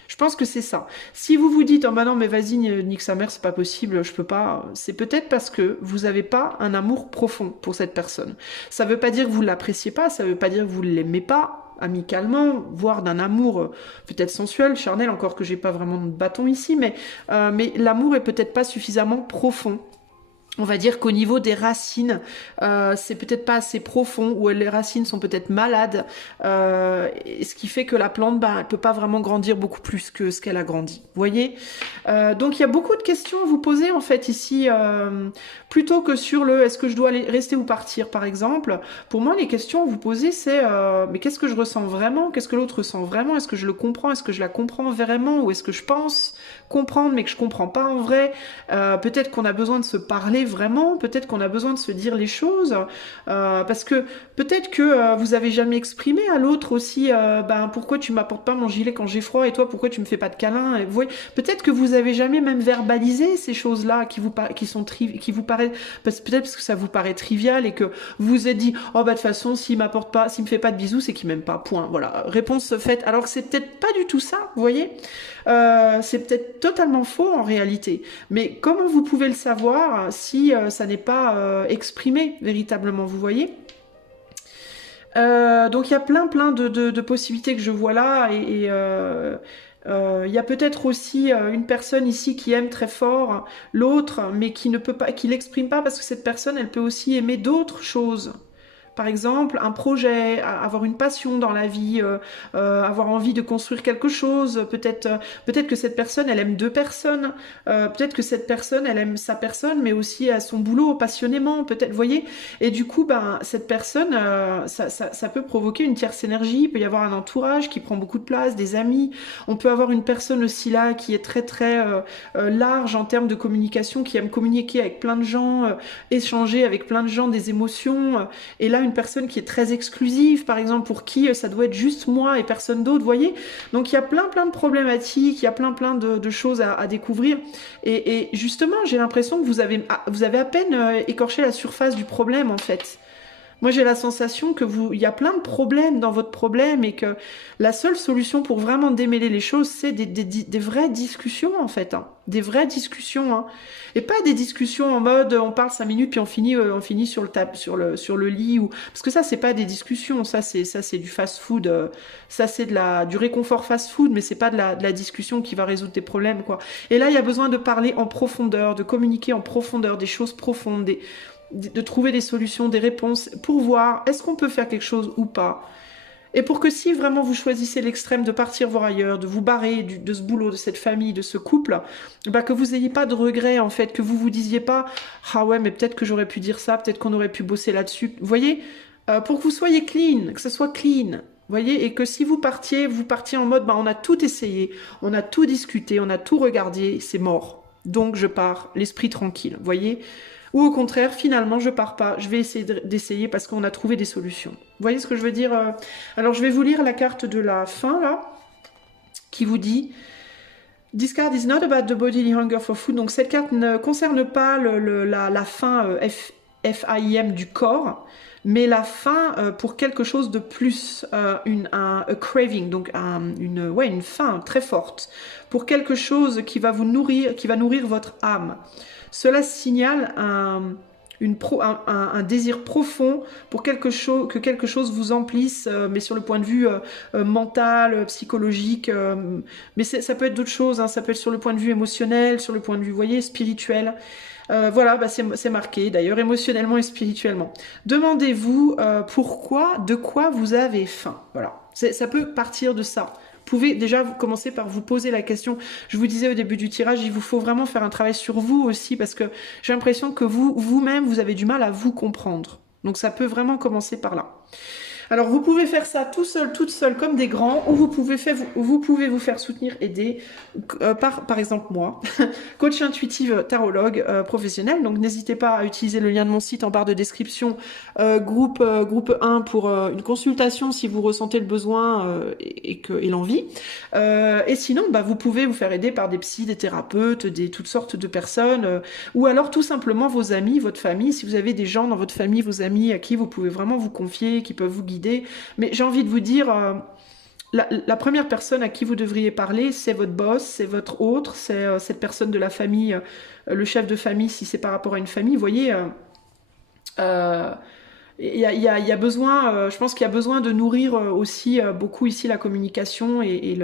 Je pense que c'est ça. Si vous vous dites, oh bah non, mais vas-y, nique sa mère, c'est pas possible, je peux pas, c'est peut-être parce que vous n'avez pas un amour profond pour cette personne. Ça veut pas dire que vous l'appréciez pas, ça veut pas dire que vous l'aimez pas amicalement, voire d'un amour peut-être sensuel, charnel, encore que j'ai pas vraiment de bâton ici, mais l'amour est peut-être pas suffisamment profond. On va dire qu'au niveau des racines, c'est peut-être pas assez profond, ou les racines sont peut-être malades, ce qui fait que la plante, elle peut pas vraiment grandir beaucoup plus que ce qu'elle a grandi. Vous voyez? Donc il y a beaucoup de questions à vous poser en fait ici, plutôt que sur le est-ce que je dois rester ou partir par exemple. Pour moi, les questions à vous poser, c'est mais qu'est-ce que je ressens vraiment? Qu'est-ce que l'autre ressent vraiment? Est-ce que je le comprends? Est-ce que je la comprends vraiment? Ou est-ce que je pense comprendre mais que je comprends pas en vrai? Peut-être qu'on a besoin de se parler vraiment, peut-être qu'on a besoin de se dire les choses, parce que peut-être que vous avez jamais exprimé à l'autre aussi, pourquoi tu m'apportes pas mon gilet quand j'ai froid et toi pourquoi tu me fais pas de câlin, et vous voyez, peut-être que vous avez jamais même verbalisé ces choses-là qui vous paraissent, peut-être parce que ça vous paraît trivial et que vous vous êtes dit, oh bah de toute façon s'il me fait pas de bisous, c'est qu'il m'aime pas, point, voilà, réponse faite, alors que c'est peut-être pas du tout ça, vous voyez, c'est peut-être totalement faux en réalité, mais comment vous pouvez le savoir si ça n'est pas exprimé véritablement, vous voyez? Donc il y a plein de possibilités que je vois là, et il y a peut-être aussi une personne ici qui aime très fort l'autre, mais qui ne peut pas, qui l'exprime pas parce que cette personne, elle peut aussi aimer d'autres choses. Par exemple, un projet, avoir une passion dans la vie, avoir envie de construire quelque chose. Peut-être que cette personne, elle aime deux personnes. Peut-être que cette personne, elle aime sa personne, mais aussi à son boulot passionnément. Peut-être, vous voyez. Et du coup, cette personne, ça peut provoquer une tierce énergie. Il peut y avoir un entourage qui prend beaucoup de place, des amis. On peut avoir une personne aussi là qui est très large en termes de communication, qui aime communiquer avec plein de gens, échanger avec plein de gens des émotions. Et là, une personne qui est très exclusive, par exemple, pour qui ça doit être juste moi et personne d'autre, vous voyez. Donc il y a plein de problématiques, il y a plein de choses à découvrir. Et justement, j'ai l'impression que vous avez à peine écorché la surface du problème, en fait. Moi, j'ai la sensation que il y a plein de problèmes dans votre problème et que la seule solution pour vraiment démêler les choses, c'est des vraies discussions, en fait. Hein. Des vraies discussions. Hein. Et pas des discussions en mode on parle 5 minutes puis on finit sur le lit. Parce que ça, c'est pas des discussions. Ça, c'est du fast-food. Ça, c'est du réconfort fast-food, mais c'est pas de la discussion qui va résoudre tes problèmes, quoi. Et là, il y a besoin de parler en profondeur, de communiquer en profondeur, des choses profondes, de trouver des solutions, des réponses, pour voir est-ce qu'on peut faire quelque chose ou pas. Et pour que si vraiment vous choisissez l'extrême de partir voir ailleurs, de vous barrer de ce boulot, de cette famille, de ce couple, bah que vous n'ayez pas de regrets en fait, que vous vous disiez pas « Ah ouais, mais peut-être que j'aurais pu dire ça, peut-être qu'on aurait pu bosser là-dessus. » Vous voyez, pour que vous soyez clean, que ce soit clean. Vous voyez, et que si vous partiez en mode bah, on a tout essayé, on a tout discuté, on a tout regardé, c'est mort. Donc je pars, l'esprit tranquille. Vous voyez? Ou au contraire, finalement, je pars pas, je vais essayer d'essayer parce qu'on a trouvé des solutions. Vous voyez ce que je veux dire? Alors, je vais vous lire la carte de la fin, là, qui vous dit « This card is not about the bodily hunger for food ». Donc, cette carte ne concerne pas la faim F-A-I-M du corps, mais la faim pour quelque chose de plus, un craving, donc une faim très forte, pour quelque chose qui va vous nourrir, qui va nourrir votre âme. Cela signale un désir profond pour que quelque chose vous emplisse, mais sur le point de vue mental, psychologique, mais ça peut être d'autres choses, hein, ça peut être sur le point de vue émotionnel, sur le point de vue, vous voyez, spirituel. Voilà, bah c'est marqué d'ailleurs, émotionnellement et spirituellement. Demandez-vous pourquoi, de quoi vous avez faim. Voilà, ça peut partir de ça. Vous pouvez déjà commencer par vous poser la question. Je vous disais au début du tirage, il vous faut vraiment faire un travail sur vous aussi parce que j'ai l'impression que vous-même, vous avez du mal à vous comprendre. Donc ça peut vraiment commencer par là. Alors vous pouvez faire ça tout seul, toute seule comme des grands, ou vous pouvez vous faire soutenir, aider par exemple moi, coach intuitive tarologue professionnel. Donc n'hésitez pas à utiliser le lien de mon site en barre de description, groupe 1 pour une consultation si vous ressentez le besoin et l'envie. Et sinon, bah, vous pouvez vous faire aider par des psys, des thérapeutes, toutes sortes de personnes, ou alors tout simplement vos amis, votre famille. Si vous avez des gens dans votre famille, vos amis à qui vous pouvez vraiment vous confier, qui peuvent vous guider. Mais j'ai envie de vous dire, la première personne à qui vous devriez parler, c'est votre boss, c'est votre autre, c'est cette personne de la famille, le chef de famille, si c'est par rapport à une famille. Vous voyez, il y a besoin, je pense qu'il y a besoin de nourrir aussi beaucoup ici la communication et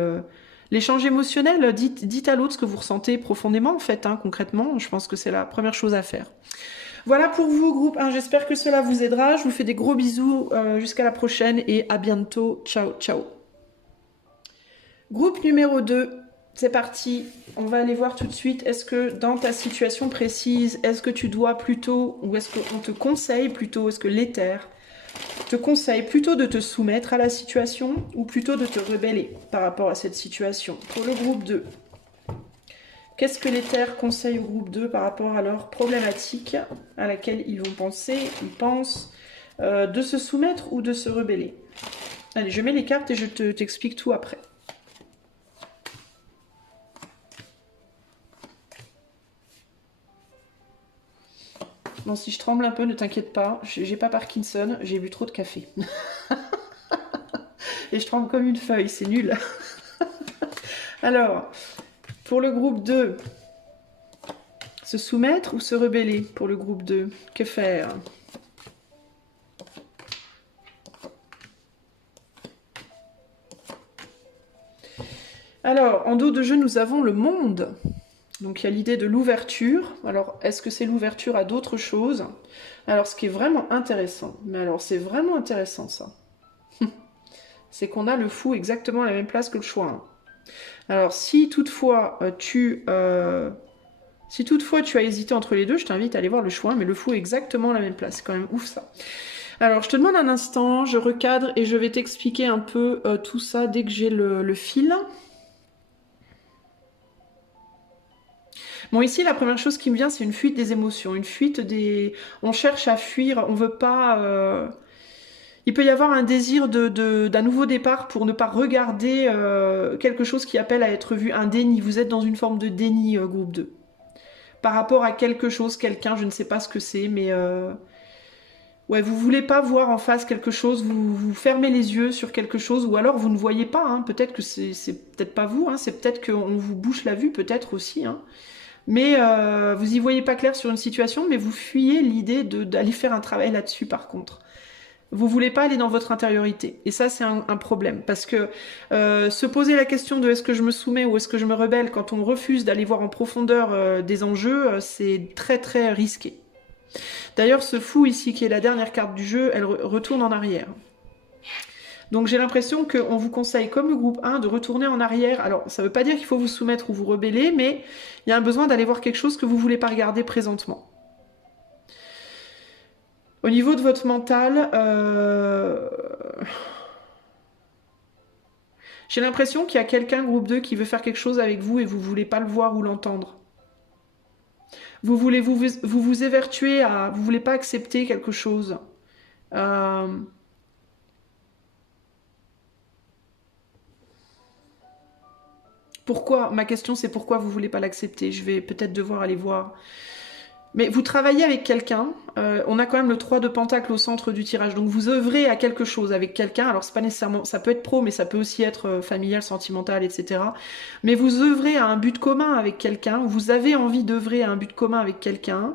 l'échange émotionnel. Dites à l'autre ce que vous ressentez profondément, en fait, hein, concrètement. Je pense que c'est la première chose à faire. Voilà pour vous, groupe 1. J'espère que cela vous aidera. Je vous fais des gros bisous. Jusqu'à la prochaine et à bientôt. Ciao, ciao. Groupe numéro 2. C'est parti. On va aller voir tout de suite. Est-ce que dans ta situation précise, est-ce que tu dois plutôt, ou est-ce qu'on te conseille plutôt, est-ce que l'éther te conseille plutôt de te soumettre à la situation ou plutôt de te rebeller par rapport à cette situation? Pour le groupe 2. Qu'est-ce que l'éther conseille au groupe 2 par rapport à leur problématique à laquelle ils vont penser, ils pensent, de se soumettre ou de se rebeller? Allez, je mets les cartes et je t'explique tout après. Bon, si je tremble un peu, ne t'inquiète pas, j'ai pas Parkinson, j'ai bu trop de café. Et je tremble comme une feuille, c'est nul. Alors... Pour le groupe 2, se soumettre ou se rebeller? Pour le groupe 2, que faire? Alors, en dos de jeu, nous avons le monde. Donc, il y a l'idée de l'ouverture. Alors, est-ce que c'est l'ouverture à d'autres choses? Alors, ce qui est vraiment intéressant, mais alors, c'est vraiment intéressant, ça. C'est qu'on a le fou exactement à la même place que le choix 1. Alors, si toutefois tu as hésité entre les deux, je t'invite à aller voir le choix, mais le fou est exactement à la même place. C'est quand même ouf, ça. Alors, je te demande un instant, je recadre et je vais t'expliquer un peu tout ça dès que j'ai le fil. Bon, ici, la première chose qui me vient, c'est une fuite des émotions, une fuite des... On cherche à fuir, on veut pas... Il peut y avoir un désir d'un nouveau départ pour ne pas regarder quelque chose qui appelle à être vu, un déni. Vous êtes dans une forme de déni, groupe 2. Par rapport à quelque chose, quelqu'un, je ne sais pas ce que c'est, mais... Ouais, vous voulez pas voir en face quelque chose, vous fermez les yeux sur quelque chose, ou alors vous ne voyez pas, hein. Peut-être que c'est peut-être pas vous, hein. C'est peut-être qu'on vous bouche la vue, peut-être aussi, hein. Mais vous y voyez pas clair sur une situation, mais vous fuyez l'idée d'aller faire un travail là-dessus, par contre. Vous voulez pas aller dans votre intériorité. Et ça, c'est un problème. Parce que se poser la question de est-ce que je me soumets ou est-ce que je me rebelle quand on refuse d'aller voir en profondeur des enjeux, c'est très très risqué. D'ailleurs, ce fou ici, qui est la dernière carte du jeu, elle retourne en arrière. Donc j'ai l'impression qu'on vous conseille, comme le groupe 1, de retourner en arrière. Alors ça ne veut pas dire qu'il faut vous soumettre ou vous rebeller, mais il y a un besoin d'aller voir quelque chose que vous ne voulez pas regarder présentement. Au niveau de votre mental, j'ai l'impression qu'il y a quelqu'un, groupe 2, qui veut faire quelque chose avec vous et vous ne voulez pas le voir ou l'entendre. Vous voulez vous évertuer à... Vous voulez pas accepter quelque chose. Pourquoi? Ma question c'est pourquoi vous voulez pas l'accepter? Je vais peut-être devoir aller voir. Mais vous travaillez avec quelqu'un, on a quand même le 3 de Pentacle au centre du tirage, donc vous œuvrez à quelque chose avec quelqu'un, alors c'est pas nécessairement, ça peut être pro, mais ça peut aussi être familial, sentimental, etc. Mais vous œuvrez à un but commun avec quelqu'un, vous avez envie d'œuvrer à un but commun avec quelqu'un,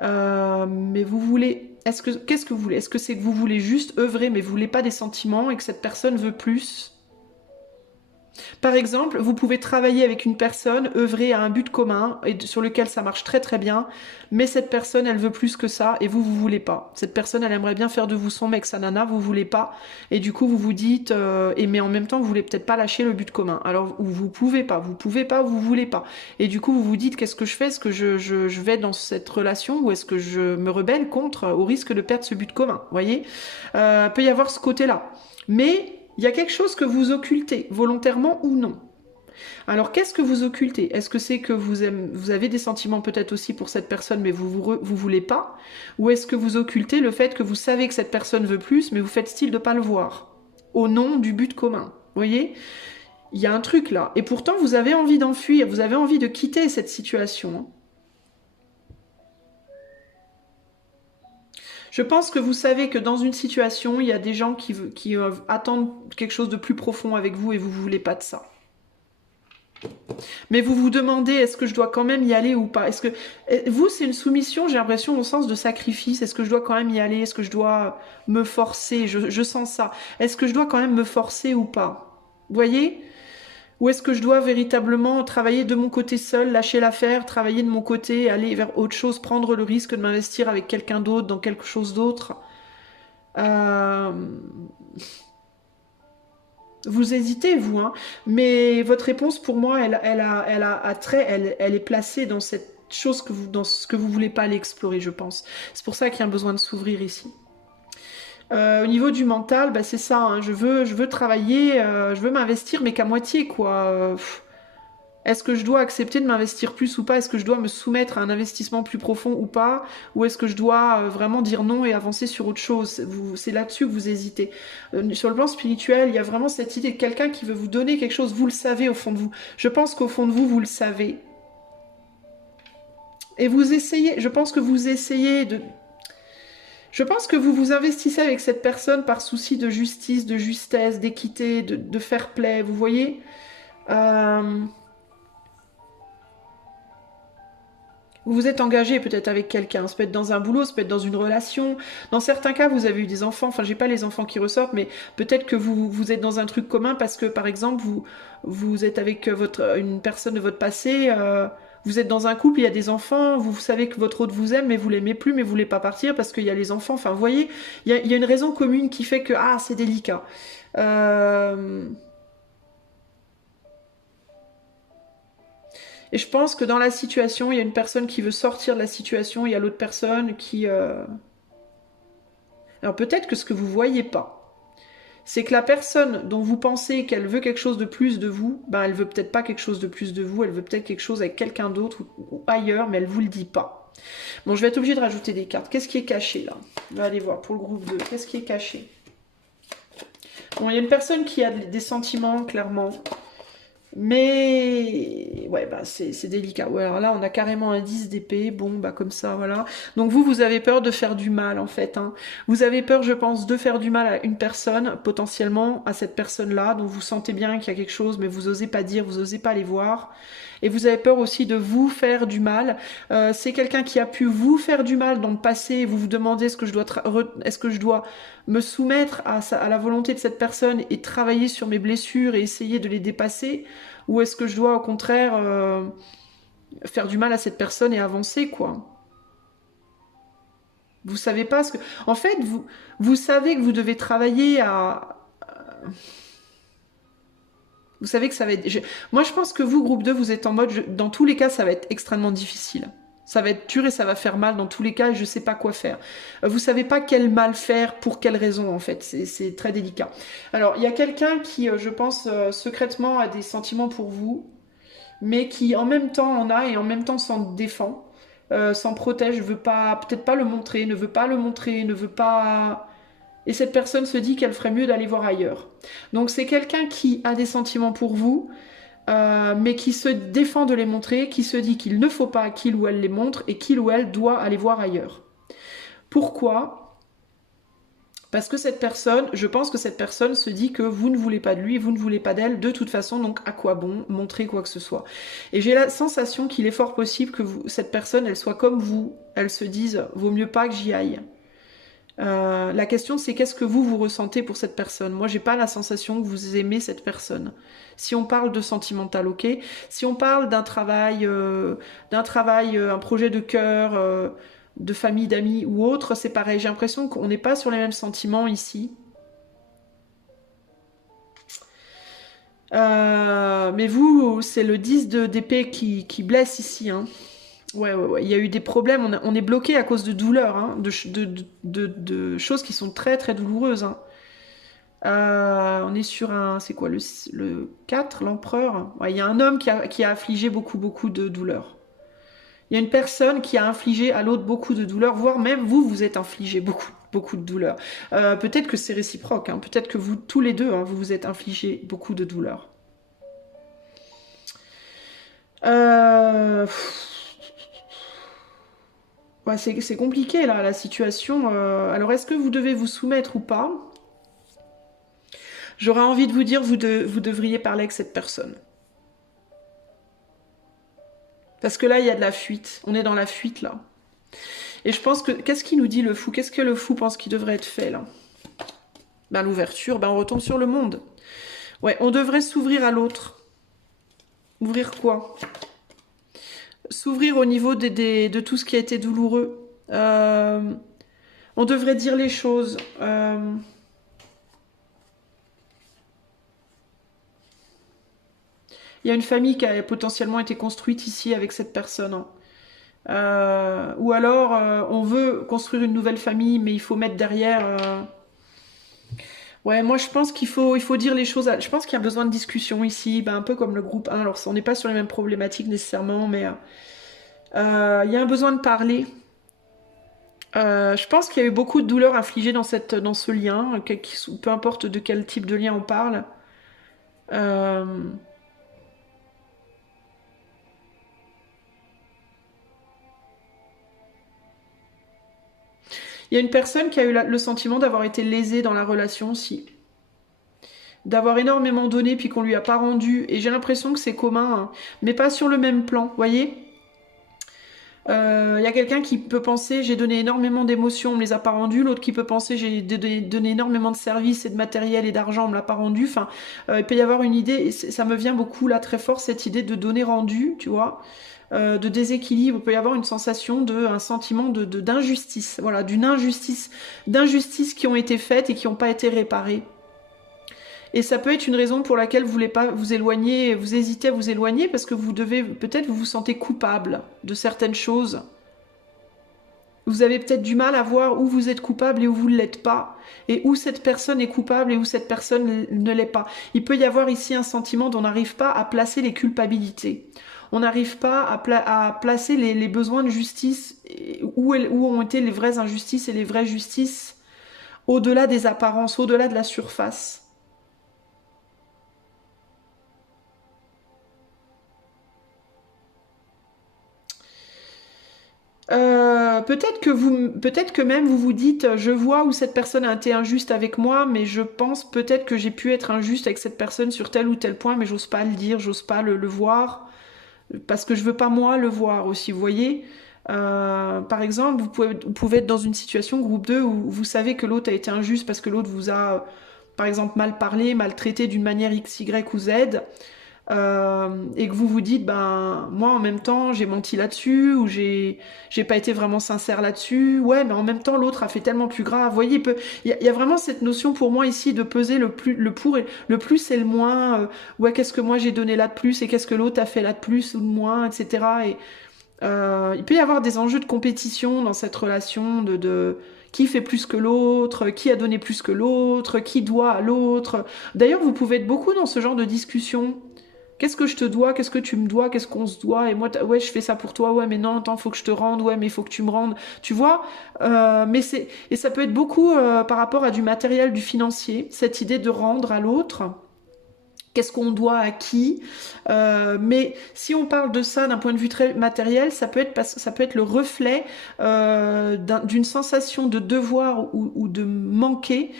mais vous voulez, qu'est-ce que vous voulez? Est-ce que c'est que vous voulez juste œuvrer, mais vous voulez pas des sentiments et que cette personne veut plus? Par exemple, vous pouvez travailler avec une personne, œuvrer à un but commun et sur lequel ça marche très très bien, mais cette personne, elle veut plus que ça et vous voulez pas. Cette personne, elle aimerait bien faire de vous son mec, sa nana, vous voulez pas. Et du coup, vous vous dites, mais en même temps, vous voulez peut-être pas lâcher le but commun. Alors, vous pouvez pas, vous voulez pas. Et du coup, vous vous dites, qu'est-ce que je fais? Est-ce que je vais dans cette relation ou est-ce que je me rebelle contre, au risque de perdre ce but commun? Vous voyez, peut y avoir ce côté-là. Mais il y a quelque chose que vous occultez, volontairement ou non. Alors, qu'est-ce que vous occultez? Est-ce que c'est que vous avez des sentiments peut-être aussi pour cette personne, mais vous voulez pas? Ou est-ce que vous occultez le fait que vous savez que cette personne veut plus, mais vous faites style de pas le voir? Au nom du but commun. Vous voyez? Il y a un truc là. Et pourtant, vous avez envie d'enfuir, vous avez envie de quitter cette situation. Je pense que vous savez que dans une situation, il y a des gens qui attendent quelque chose de plus profond avec vous et vous ne voulez pas de ça. Mais vous vous demandez, est-ce que je dois quand même y aller ou pas? Est-ce que vous, c'est une soumission, j'ai l'impression, au sens de sacrifice. Est-ce que je dois quand même y aller? Est-ce que je dois me forcer? Je sens ça. Est-ce que je dois quand même me forcer ou pas? Vous voyez? Ou est-ce que je dois véritablement travailler de mon côté seul, lâcher l'affaire, travailler de mon côté, aller vers autre chose, prendre le risque de m'investir avec quelqu'un d'autre, dans quelque chose d'autre? Vous hésitez, vous, hein, mais votre réponse, pour moi, elle est placée dans cette chose dans ce que vous voulez pas aller explorer, je pense. C'est pour ça qu'il y a un besoin de s'ouvrir ici. Au niveau du mental, bah, c'est ça, hein, je veux travailler, je veux m'investir, mais qu'à moitié, quoi. Est-ce que je dois accepter de m'investir plus ou pas? Est-ce que je dois me soumettre à un investissement plus profond ou pas? Ou est-ce que je dois vraiment dire non et avancer sur autre chose? C'est là-dessus que vous hésitez. Sur le plan spirituel, il y a vraiment cette idée de quelqu'un qui veut vous donner quelque chose. Vous le savez au fond de vous. Je pense qu'au fond de vous, vous le savez. Et vous essayez, je pense que vous essayez de... Je pense que vous vous investissez avec cette personne par souci de justice, de justesse, d'équité, de fair play, vous voyez Vous vous êtes engagé peut-être avec quelqu'un, ça peut être dans un boulot, ça peut être dans une relation. Dans certains cas, vous avez eu des enfants, enfin j'ai pas les enfants qui ressortent, mais peut-être que vous êtes dans un truc commun parce que par exemple vous êtes avec une personne de votre passé, vous êtes dans un couple, il y a des enfants, vous savez que votre autre vous aime, mais vous l'aimez plus, mais vous voulez pas partir parce qu'il y a les enfants. Enfin vous voyez, il y a une raison commune qui fait que c'est délicat. Et je pense que dans la situation, il y a une personne qui veut sortir de la situation, il y a l'autre personne qui... Alors peut-être que ce que vous voyez pas, c'est que la personne dont vous pensez qu'elle veut quelque chose de plus de vous, ben elle veut peut-être pas quelque chose de plus de vous, elle veut peut-être quelque chose avec quelqu'un d'autre ou ailleurs, mais elle vous le dit pas. Bon, je vais être obligée de rajouter des cartes. Qu'est-ce qui est caché là? On va aller voir pour le groupe 2. Qu'est-ce qui est caché? Bon, il y a une personne qui a des sentiments, clairement. Mais ouais, bah c'est délicat. Ouais, alors là, on a carrément un 10 d'épée. Bon, bah comme ça, voilà. Donc vous avez peur de faire du mal, en fait. Hein. Vous avez peur, je pense, de faire du mal à une personne, potentiellement à cette personne-là, dont vous sentez bien qu'il y a quelque chose, mais vous osez pas dire, vous osez pas aller voir. Et vous avez peur aussi de vous faire du mal. C'est quelqu'un qui a pu vous faire du mal dans le passé. Vous vous demandez est-ce que je dois me soumettre à la volonté de cette personne et travailler sur mes blessures et essayer de les dépasser, ou est-ce que je dois au contraire faire du mal à cette personne et avancer, quoi? Vous savez pas ce que... En fait, vous savez que vous devez travailler Vous savez que ça va être... Moi, je pense que vous, groupe 2, vous êtes en mode... Dans tous les cas, ça va être extrêmement difficile. Ça va être dur et ça va faire mal dans tous les cas et je ne sais pas quoi faire. Vous savez pas quel mal faire, pour quelle raison, en fait. C'est très délicat. Alors, il y a quelqu'un qui, je pense, secrètement a des sentiments pour vous, mais qui, en même temps, en a et en même temps s'en défend, s'en protège, veut pas... Peut-être pas le montrer, ne veut pas le montrer, ne veut pas... Et cette personne se dit qu'elle ferait mieux d'aller voir ailleurs. Donc c'est quelqu'un qui a des sentiments pour vous, mais qui se défend de les montrer, qui se dit qu'il ne faut pas qu'il ou elle les montre et qu'il ou elle doit aller voir ailleurs. Pourquoi ? Parce que cette personne, je pense que cette personne se dit que vous ne voulez pas de lui, vous ne voulez pas d'elle, de toute façon, donc à quoi bon montrer quoi que ce soit. Et j'ai la sensation qu'il est fort possible que cette personne, elle soit comme vous, elle se dise, vaut mieux pas que j'y aille. La question c'est qu'est-ce que vous ressentez pour cette personne. Moi j'ai pas la sensation que vous aimez cette personne. Si on parle de sentimental, ok. Si on parle d'un travail, un projet de cœur, de famille, d'amis ou autre, c'est pareil. J'ai l'impression qu'on n'est pas sur les mêmes sentiments ici. Mais vous, c'est le 10 d'épée qui blesse ici, hein. Ouais, il y a eu des problèmes, on est bloqué à cause de douleurs, hein, de choses qui sont très très douloureuses. Hein. On est sur un, c'est quoi, le 4, l'empereur. Ouais, il y a un homme qui a affligé beaucoup de douleurs. Il y a une personne qui a infligé à l'autre beaucoup de douleurs, voire même vous êtes infligé beaucoup de douleurs. Peut-être que c'est réciproque, hein, peut-être que vous, tous les deux, hein, vous vous êtes infligé beaucoup de douleurs. Ouais, c'est compliqué là, la situation. Alors, est-ce que vous devez vous soumettre ou pas? J'aurais envie de vous dire, vous devriez parler avec cette personne. Parce que là, il y a de la fuite. On est dans la fuite, là. Et je pense que... Qu'est-ce qu'il nous dit, le fou? Qu'est-ce que le fou pense qu'il devrait être fait, là? Ben, l'ouverture, ben, on retombe sur le monde. Ouais, on devrait s'ouvrir à l'autre. Ouvrir quoi? S'ouvrir au niveau de tout ce qui a été douloureux. On devrait dire les choses. Il y a une famille qui a potentiellement été construite ici avec cette personne. Hein. Ou alors, on veut construire une nouvelle famille, mais il faut mettre derrière... Ouais, moi je pense qu'il faut dire les choses. Je pense qu'il y a besoin de discussion ici, ben, un peu comme le groupe 1. Alors, on n'est pas sur les mêmes problématiques nécessairement, mais il y a un besoin de parler. Je pense qu'il y a eu beaucoup de douleurs infligées dans ce lien, peu importe de quel type de lien on parle. Il y a une personne qui a eu le sentiment d'avoir été lésée dans la relation aussi. D'avoir énormément donné puis qu'on lui a pas rendu. Et j'ai l'impression que c'est commun, hein, mais pas sur le même plan, voyez. Il y a quelqu'un qui peut penser j'ai donné énormément d'émotions, on me les a pas rendues. L'autre qui peut penser j'ai donné énormément de services et de matériel et d'argent, on me l'a pas rendu. Enfin, il peut y avoir une idée, et ça me vient beaucoup là très fort, cette idée de donner rendu, tu vois. De déséquilibre, il peut y avoir une sensation un sentiment d'injustice, voilà, d'injustice qui ont été faites et qui n'ont pas été réparées. Et ça peut être une raison pour laquelle vous voulez pas vous éloigner, vous hésitez à vous éloigner parce que peut-être vous vous sentez coupable de certaines choses. Vous avez peut-être du mal à voir où vous êtes coupable et où vous ne l'êtes pas, et où cette personne est coupable et où cette personne ne l'est pas. Il peut y avoir ici un sentiment dont on n'arrive pas à placer les culpabilités. On n'arrive pas à placer les besoins de justice, où ont été les vraies injustices et les vraies justices, au-delà des apparences, au-delà de la surface. Peut-être que même vous vous dites, je vois où cette personne a été injuste avec moi, mais je pense peut-être que j'ai pu être injuste avec cette personne sur tel ou tel point, mais j'ose pas le dire, j'ose pas le voir, parce que je veux pas moi le voir aussi, vous voyez. Par exemple, vous pouvez être dans une situation groupe 2 où vous savez que l'autre a été injuste parce que l'autre vous a, par exemple, mal parlé, maltraité d'une manière X, Y ou Z. et que vous vous dites, ben moi en même temps j'ai menti là-dessus, ou j'ai pas été vraiment sincère là-dessus, ouais, mais en même temps l'autre a fait tellement plus grave. Vous voyez, il y a vraiment cette notion pour moi ici de peser le pour et le plus et le moins, ouais, qu'est-ce que moi j'ai donné là de plus et qu'est-ce que l'autre a fait là de plus ou de moins, etc. Et il peut y avoir des enjeux de compétition dans cette relation de qui fait plus que l'autre, qui a donné plus que l'autre, qui doit à l'autre. D'ailleurs, vous pouvez être beaucoup dans ce genre de discussion. Qu'est-ce que je te dois? Qu'est-ce que tu me dois? Qu'est-ce qu'on se doit? Et moi, ouais, je fais ça pour toi. Ouais, mais non, attends, faut que je te rende. Ouais, mais il faut que tu me rendes. Tu vois? Et ça peut être beaucoup par rapport à du matériel, du financier. Cette idée de rendre à l'autre. Qu'est-ce qu'on doit à qui? Mais si on parle de ça d'un point de vue très matériel, ça peut être le reflet d'une sensation de devoir ou de manquer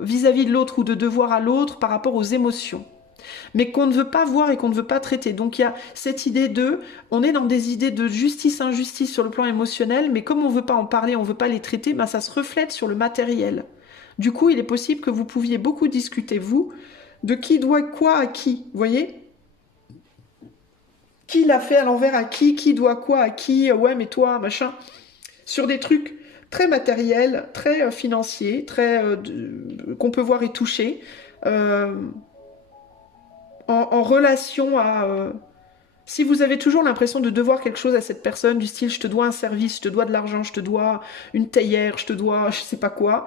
vis-à-vis de l'autre ou de devoir à l'autre par rapport aux émotions, mais qu'on ne veut pas voir et qu'on ne veut pas traiter. Donc il y a cette idée on est dans des idées de justice, injustice sur le plan émotionnel, mais comme on ne veut pas en parler, on ne veut pas les traiter, ben ça se reflète sur le matériel. Du coup, il est possible que vous pouviez beaucoup discuter, vous, de qui doit quoi à qui, vous voyez? Qui l'a fait à l'envers à qui doit quoi à qui, ouais mais toi, machin. Sur des trucs très matériels, très financiers, très qu'on peut voir et toucher, euh, en relation à... si vous avez toujours l'impression de devoir quelque chose à cette personne, du style je te dois un service, je te dois de l'argent, je te dois une théière, je te dois je sais pas quoi,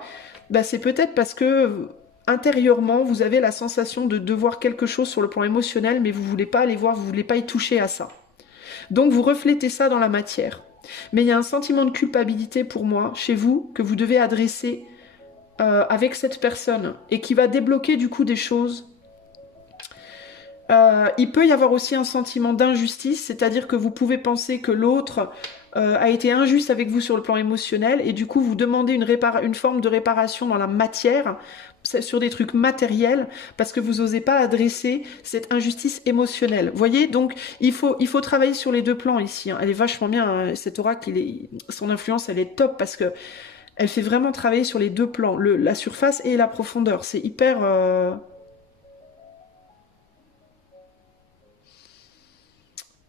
bah c'est peut-être parce que intérieurement vous avez la sensation de devoir quelque chose sur le plan émotionnel, mais vous voulez pas aller voir, vous voulez pas y toucher à ça. Donc vous reflétez ça dans la matière. Mais il y a un sentiment de culpabilité pour moi chez vous que vous devez adresser avec cette personne et qui va débloquer du coup des choses. Il peut y avoir aussi un sentiment d'injustice, c'est-à-dire que vous pouvez penser que l'autre a été injuste avec vous sur le plan émotionnel et du coup vous demandez une forme de réparation dans la matière, sur des trucs matériels, parce que vous n'osez pas adresser cette injustice émotionnelle. Vous voyez, donc il faut travailler sur les deux plans ici. Hein. Elle est vachement bien, hein. Cet oracle, son influence, elle est top parce que elle fait vraiment travailler sur les deux plans, la surface et la profondeur. C'est hyper...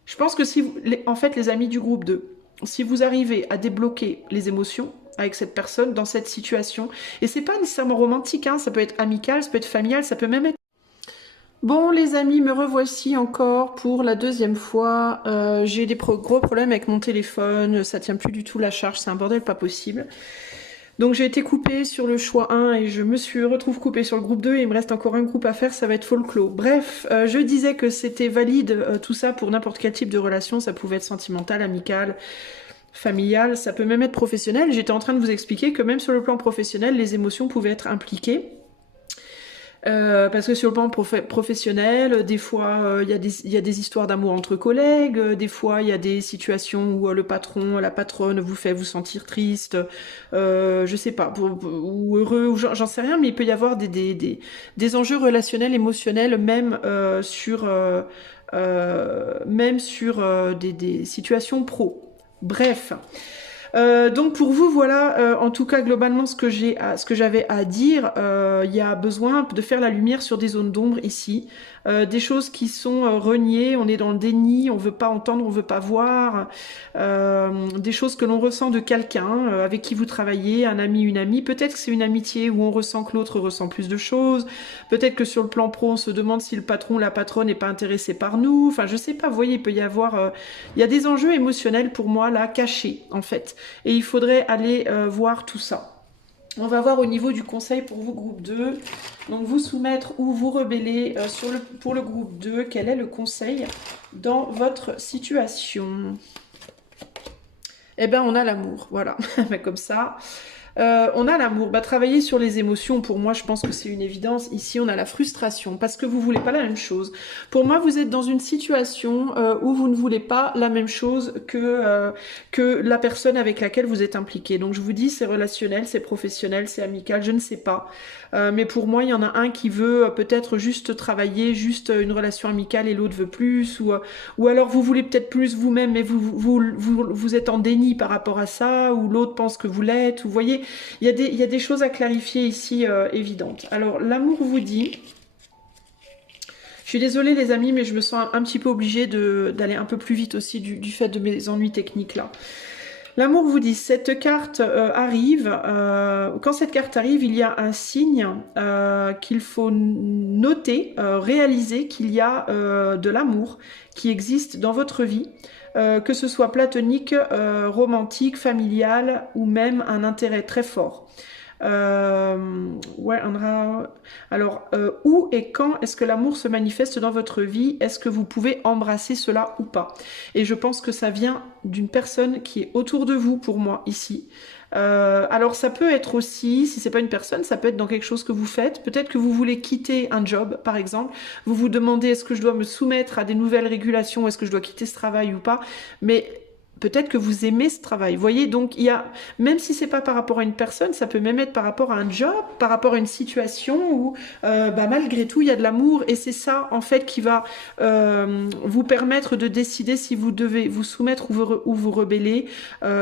Je pense que si en fait, les amis du groupe 2, si vous arrivez à débloquer les émotions avec cette personne dans cette situation, et c'est pas nécessairement romantique, hein, ça peut être amical, ça peut être familial, ça peut même être... Bon les amis, me revoici encore pour la deuxième fois. J'ai des gros problèmes avec mon téléphone, ça tient plus du tout la charge, c'est un bordel pas possible. Donc j'ai été coupée sur le choix 1 et je me retrouve coupée sur le groupe 2 et il me reste encore un groupe à faire, ça va être folklore. Bref, je disais que c'était valide tout ça pour n'importe quel type de relation, ça pouvait être sentimental, amical, familial, ça peut même être professionnel. J'étais en train de vous expliquer que même sur le plan professionnel, les émotions pouvaient être impliquées. Parce que sur le plan professionnel, des fois il y a des histoires d'amour entre collègues, des fois il y a des situations où le patron, la patronne vous fait vous sentir triste, je sais pas, ou heureux, ou j'en sais rien, mais il peut y avoir des enjeux relationnels, émotionnels, même sur des situations pro. Bref. Donc pour vous, voilà, en tout cas globalement ce que j'avais à dire. Il y a besoin de faire la lumière sur des zones d'ombre ici, des choses qui sont reniées, on est dans le déni, on veut pas entendre, on veut pas voir, des choses que l'on ressent de quelqu'un avec qui vous travaillez, un ami, une amie. Peut-être que c'est une amitié où on ressent que l'autre ressent plus de choses. Peut-être que sur le plan pro, on se demande si le patron ou la patronne n'est pas intéressé par nous. Enfin, je sais pas. Vous voyez, il peut y avoir, il y a des enjeux émotionnels pour moi là cachés en fait. Et il faudrait aller voir tout ça. On va voir au niveau du conseil pour vous, groupe 2. Donc, vous soumettre ou vous rebeller pour le groupe 2. Quel est le conseil dans votre situation? Eh bien, on a l'amour. Voilà, comme ça. On a l'amour. Bah, travailler sur les émotions, pour moi, je pense que c'est une évidence. Ici, on a la frustration parce que vous voulez pas la même chose. Pour moi, vous êtes dans une situation où vous ne voulez pas la même chose que la personne avec laquelle vous êtes impliqué. Donc, je vous dis, c'est relationnel, c'est professionnel, c'est amical, je ne sais pas. Mais pour moi, il y en a un qui veut peut-être juste travailler, juste une relation amicale et l'autre veut plus. Ou alors, vous voulez peut-être plus vous-même, mais vous êtes en déni par rapport à ça, ou l'autre pense que vous l'êtes. Vous voyez, il y a des choses à clarifier ici évidentes. Alors, l'amour vous dit... suis désolée les amis, mais je me sens un petit peu obligée d'aller un peu plus vite aussi du fait de mes ennuis techniques là. L'amour vous dit, cette carte arrive, quand cette carte arrive, il y a un signe qu'il faut noter, réaliser qu'il y a de l'amour qui existe dans votre vie, que ce soit platonique, romantique, familial ou même un intérêt très fort. Ouais, alors, où et quand est-ce que l'amour se manifeste dans votre vie? Est-ce que vous pouvez embrasser cela ou pas? Et je pense que ça vient d'une personne qui est autour de vous, pour moi, ici. Alors ça peut être aussi, si c'est pas une personne, ça peut être dans quelque chose que vous faites. Peut-être que vous voulez quitter un job, par exemple. Vous vous demandez est-ce que je dois me soumettre à des nouvelles régulations, est-ce que je dois quitter ce travail ou pas. Mais peut-être que vous aimez ce travail. Vous voyez, donc il y a, même si c'est pas par rapport à une personne, ça peut même être par rapport à un job, par rapport à une situation où malgré tout il y a de l'amour, et c'est ça en fait qui va vous permettre de décider si vous devez vous soumettre ou vous rebeller.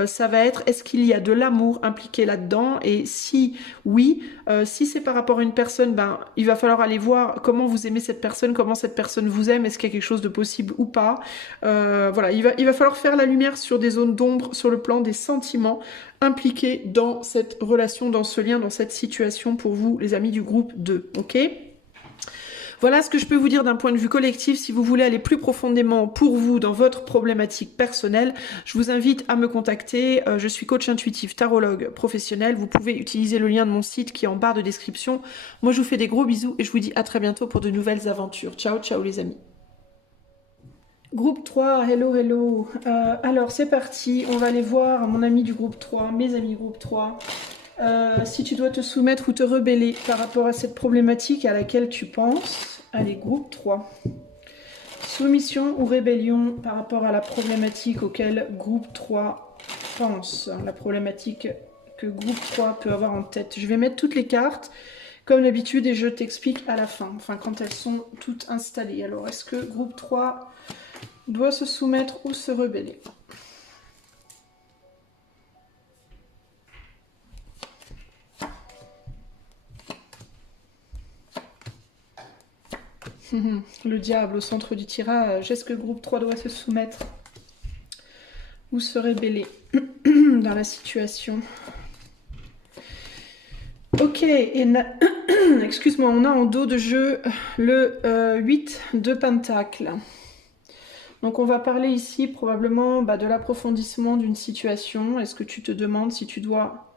Ça va être, est-ce qu'il y a de l'amour impliqué là-dedans, et si oui, si c'est par rapport à une personne, il va falloir aller voir comment vous aimez cette personne, comment cette personne vous aime, est-ce qu'il y a quelque chose de possible ou pas. Voilà, il va falloir faire la lumière sur des zones d'ombre, sur le plan des sentiments impliqués dans cette relation, dans ce lien, dans cette situation pour vous, les amis du groupe 2, ok? Voilà ce que je peux vous dire d'un point de vue collectif. Si vous voulez aller plus profondément pour vous dans votre problématique personnelle, je vous invite à me contacter. Je suis coach intuitif, tarologue professionnel. Vous pouvez utiliser le lien de mon site qui est en barre de description. Moi, je vous fais des gros bisous et je vous dis à très bientôt pour de nouvelles aventures. Ciao, ciao les amis. Groupe 3, hello, hello. Alors, c'est parti. On va aller voir mon ami du groupe 3, mes amis groupe 3. Si tu dois te soumettre ou te rebeller par rapport à cette problématique à laquelle tu penses. Allez, groupe 3. Soumission ou rébellion par rapport à la problématique auquel groupe 3 pense. La problématique que groupe 3 peut avoir en tête. Je vais mettre toutes les cartes comme d'habitude et je t'explique à la fin. Enfin, quand elles sont toutes installées. Alors, est-ce que groupe 3 doit se soumettre ou se rebeller? Le diable au centre du tirage. Est-ce que groupe 3 doit se soumettre ou se rebeller dans la situation? Ok, et excuse-moi, on a en dos de jeu le 8 de Pentacles. Donc on va parler ici probablement de l'approfondissement d'une situation. Est-ce que tu te demandes si tu dois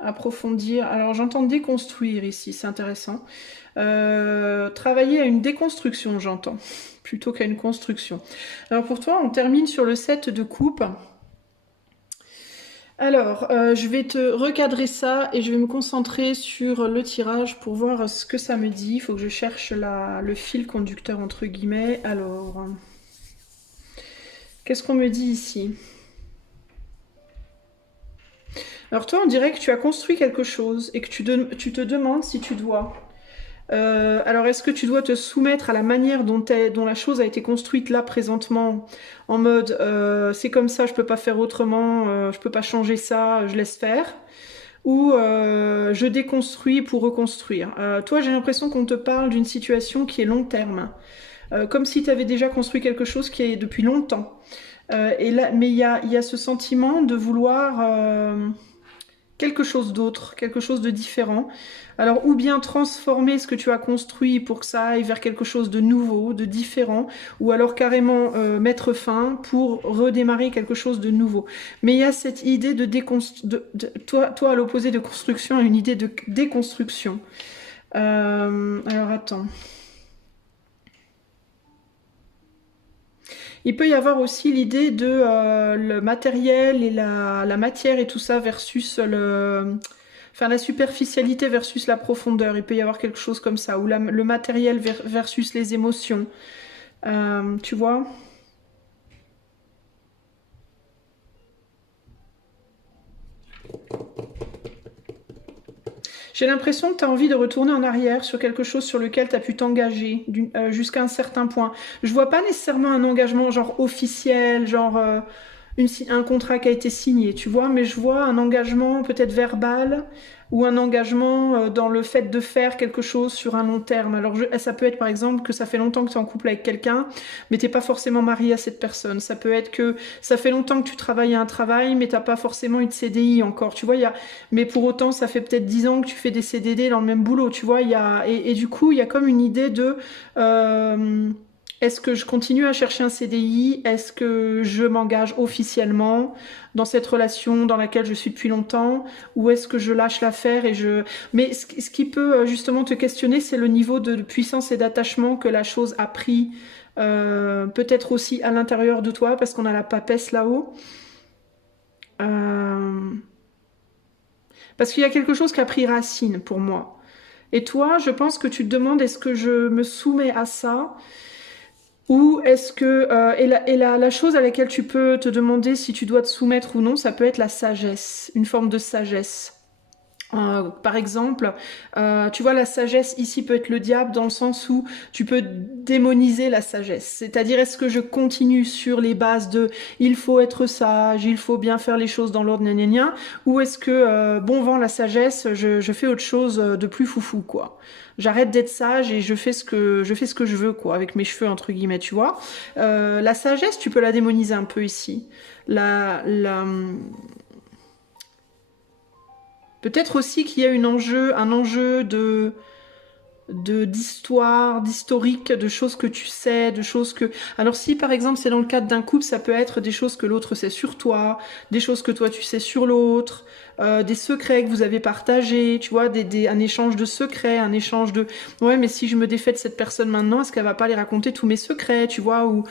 approfondir? Alors j'entends déconstruire ici, c'est intéressant. Travailler à une déconstruction, j'entends, plutôt qu'à une construction. Alors pour toi, on termine sur le 7 de coupe. Alors, je vais te recadrer ça et je vais me concentrer sur le tirage pour voir ce que ça me dit. Il faut que je cherche le fil conducteur entre guillemets. Alors, qu'est-ce qu'on me dit ici? Alors toi, on dirait que tu as construit quelque chose et que tu te demandes si tu dois. Alors, est-ce que tu dois te soumettre à la manière dont la chose a été construite là, présentement, en mode c'est comme ça, je peux pas faire autrement, je peux pas changer ça, je laisse faire, ou je déconstruis pour reconstruire. Toi, j'ai l'impression qu'on te parle d'une situation qui est long terme, comme si tu avais déjà construit quelque chose qui est depuis longtemps. Et là, mais il y a ce sentiment de vouloir quelque chose d'autre, quelque chose de différent. Alors, ou bien transformer ce que tu as construit pour que ça aille vers quelque chose de nouveau, de différent, ou alors carrément mettre fin pour redémarrer quelque chose de nouveau. Mais il y a cette idée de toi à l'opposé de construction, une idée de déconstruction. Alors, attends. Il peut y avoir aussi l'idée de le matériel et la matière et tout ça versus la superficialité versus la profondeur. Il peut y avoir quelque chose comme ça, ou le matériel versus les émotions. Tu vois ? J'ai l'impression que tu as envie de retourner en arrière sur quelque chose sur lequel tu as pu t'engager jusqu'à un certain point. Je vois pas nécessairement un engagement genre officiel, genre un contrat qui a été signé, tu vois, mais je vois un engagement peut-être verbal ou un engagement dans le fait de faire quelque chose sur un long terme. Alors ça peut être par exemple que ça fait longtemps que tu es en couple avec quelqu'un, mais t'es pas forcément marié à cette personne. Ça peut être que ça fait longtemps que tu travailles à un travail, mais t'as pas forcément eu de CDI encore. Tu vois, mais pour autant, ça fait peut-être 10 ans que tu fais des CDD dans le même boulot. Tu vois, et du coup, il y a comme une idée de est-ce que je continue à chercher un CDI? Est-ce que je m'engage officiellement dans cette relation dans laquelle je suis depuis longtemps? Ou est-ce que je lâche l'affaire et je... Mais ce qui peut justement te questionner, c'est le niveau de puissance et d'attachement que la chose a pris, peut-être aussi à l'intérieur de toi, parce qu'on a la papesse là-haut. Parce qu'il y a quelque chose qui a pris racine pour moi. Et toi, je pense que tu te demandes, est-ce que je me soumets à ça? Ou est-ce que... la chose à laquelle tu peux te demander si tu dois te soumettre ou non, ça peut être la sagesse, une forme de sagesse. Par exemple, tu vois, la sagesse ici peut être le diable dans le sens où tu peux démoniser la sagesse. C'est-à-dire, est-ce que je continue sur les bases de il faut être sage, il faut bien faire les choses dans l'ordre, gna gna gna, ou est-ce que, bon vent la sagesse, je fais autre chose de plus foufou, quoi. J'arrête d'être sage et je fais ce que je veux, quoi, avec mes cheveux, entre guillemets, tu vois. La sagesse, tu peux la démoniser un peu ici. Peut-être aussi qu'il y a un enjeu d'histoire, d'historique, de choses que tu sais, de choses que... Alors si par exemple c'est dans le cadre d'un couple, ça peut être des choses que l'autre sait sur toi, des choses que toi tu sais sur l'autre, des secrets que vous avez partagés, tu vois, un échange de secrets, un échange de... Ouais, mais si je me défais de cette personne maintenant, est-ce qu'elle va pas les raconter tous mes secrets, tu vois, ou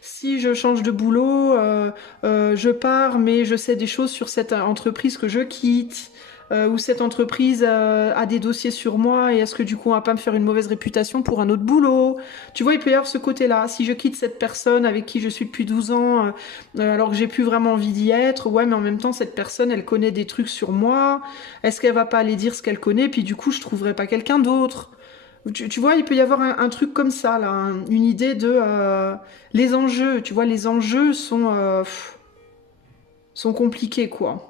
si je change de boulot, je pars, mais je sais des choses sur cette entreprise que je quitte. Ou cette entreprise a des dossiers sur moi et est-ce que du coup on va pas me faire une mauvaise réputation pour un autre boulot? Tu vois, il peut y avoir ce côté-là. Si je quitte cette personne avec qui je suis depuis 12 ans, alors que j'ai plus vraiment envie d'y être, ouais, mais en même temps cette personne, elle connaît des trucs sur moi. Est-ce qu'elle va pas aller dire ce qu'elle connaît? Puis du coup, je trouverai pas quelqu'un d'autre. Tu vois, il peut y avoir un truc comme ça, là, une idée de les enjeux. Tu vois, les enjeux sont compliqués, quoi.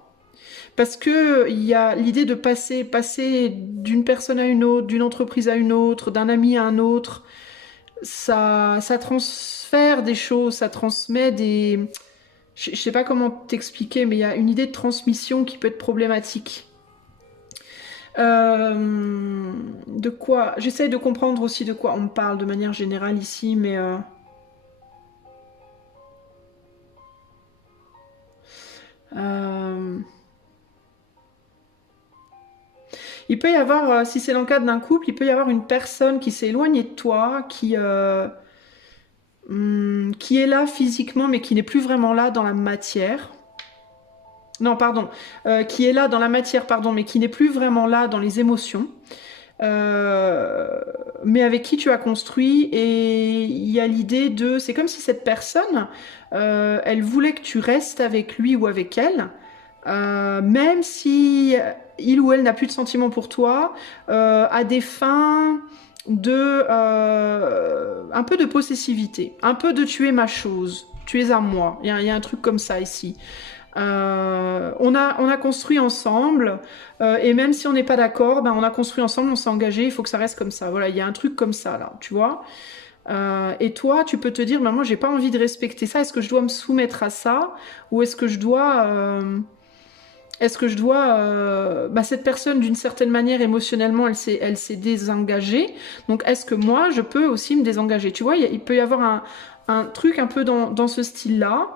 Parce que il y a l'idée de passer d'une personne à une autre, d'une entreprise à une autre, d'un ami à un autre, ça transfère des choses, ça transmet des... Je sais pas comment t'expliquer, mais il y a une idée de transmission qui peut être problématique. De quoi... J'essaye de comprendre aussi de quoi on parle de manière générale ici, mais... Il peut y avoir, si c'est dans le cadre d'un couple, il peut y avoir une personne qui s'est éloignée de toi, qui est là physiquement, mais qui n'est plus vraiment là dans la matière. Non, pardon. Qui est là dans la matière, pardon, mais qui n'est plus vraiment là dans les émotions. Mais avec qui tu as construit, et il y a l'idée de... C'est comme si cette personne, elle voulait que tu restes avec lui ou avec elle, même si il ou elle n'a plus de sentiments pour toi, à des fins de un peu de possessivité, un peu de tu es ma chose, tu es à moi. Il y a un truc comme ça ici. On a construit ensemble, et même si on n'est pas d'accord, ben on a construit ensemble, on s'est engagé, il faut que ça reste comme ça. Voilà, il y a un truc comme ça là, tu vois. Et toi, tu peux te dire, ben moi j'ai pas envie de respecter ça, est-ce que je dois me soumettre à ça, ou est-ce que je dois... bah, cette personne, d'une certaine manière, émotionnellement, elle s'est désengagée. Donc, est-ce que moi, je peux aussi me désengager? Tu vois, il peut y avoir un truc un peu dans ce style-là.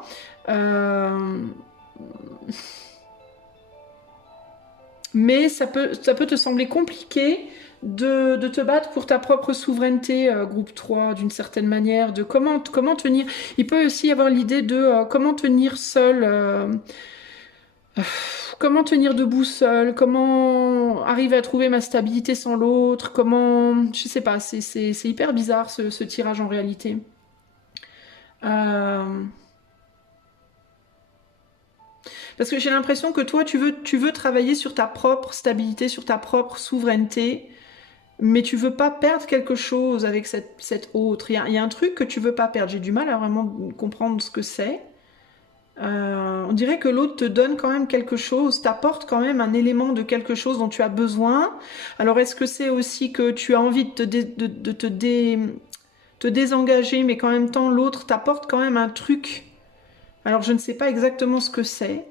Mais ça peut te sembler compliqué de te battre pour ta propre souveraineté, groupe 3, d'une certaine manière, de comment tenir. Il peut aussi y avoir l'idée de comment tenir seul. Comment tenir debout seul, comment arriver à trouver ma stabilité sans l'autre, comment... Je sais pas, c'est hyper bizarre ce tirage en réalité. Parce que j'ai l'impression que toi, tu veux travailler sur ta propre stabilité, sur ta propre souveraineté, mais tu veux pas perdre quelque chose avec cette autre. Il y a un truc que tu veux pas perdre. J'ai du mal à vraiment comprendre ce que c'est. dirait que l'autre te donne quand même quelque chose, t'apporte quand même un élément de quelque chose dont tu as besoin. Alors est-ce que c'est aussi que tu as envie te désengager, mais qu'en même temps l'autre t'apporte quand même un truc. Alors je ne sais pas exactement ce que c'est.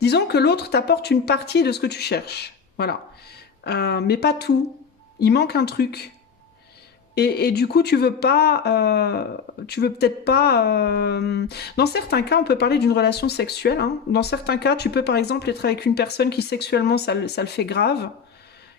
Disons que l'autre t'apporte une partie de ce que tu cherches. Voilà. Mais pas tout. Il manque un truc. Et du coup, tu veux peut-être pas. Dans certains cas, on peut parler d'une relation sexuelle. Hein. Dans certains cas, tu peux par exemple être avec une personne qui sexuellement, ça le fait grave,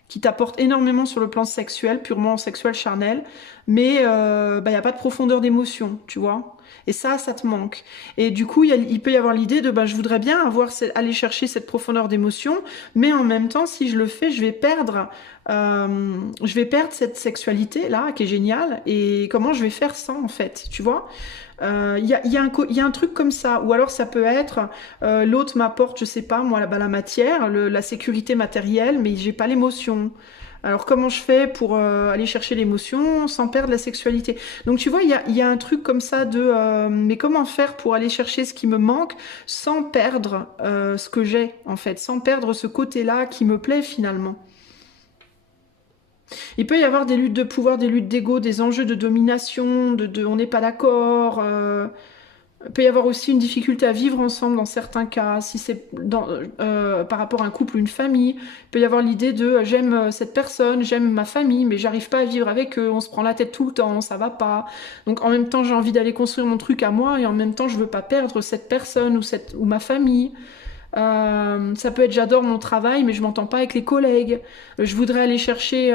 qui t'apporte énormément sur le plan sexuel, purement sexuel, charnel, mais y a pas de profondeur d'émotion, tu vois. Et ça te manque. Et du coup, il peut y avoir l'idée de, je voudrais bien aller chercher cette profondeur d'émotion, mais en même temps, si je le fais, je vais perdre cette sexualité-là, qui est géniale, et comment je vais faire sans, en fait, tu vois. Il y a un truc comme ça, ou alors ça peut être l'autre m'apporte, je sais pas moi, la matière, la sécurité matérielle, mais j'ai pas l'émotion. Alors comment je fais pour aller chercher l'émotion sans perdre la sexualité? Donc tu vois, il y a un truc comme ça de mais comment faire pour aller chercher ce qui me manque sans perdre ce que j'ai en fait, sans perdre ce côté-là qui me plaît finalement. Il peut y avoir des luttes de pouvoir, des luttes d'ego, des enjeux de domination, on n'est pas d'accord. Il peut y avoir aussi une difficulté à vivre ensemble dans certains cas, si c'est par rapport à un couple ou une famille. Il peut y avoir l'idée de j'aime cette personne, j'aime ma famille, mais j'arrive pas à vivre avec eux, on se prend la tête tout le temps, ça va pas. Donc en même temps, j'ai envie d'aller construire mon truc à moi et en même temps, je veux pas perdre cette personne ou ma famille. Ça peut être j'adore mon travail mais je m'entends pas avec les collègues. Je voudrais aller chercher,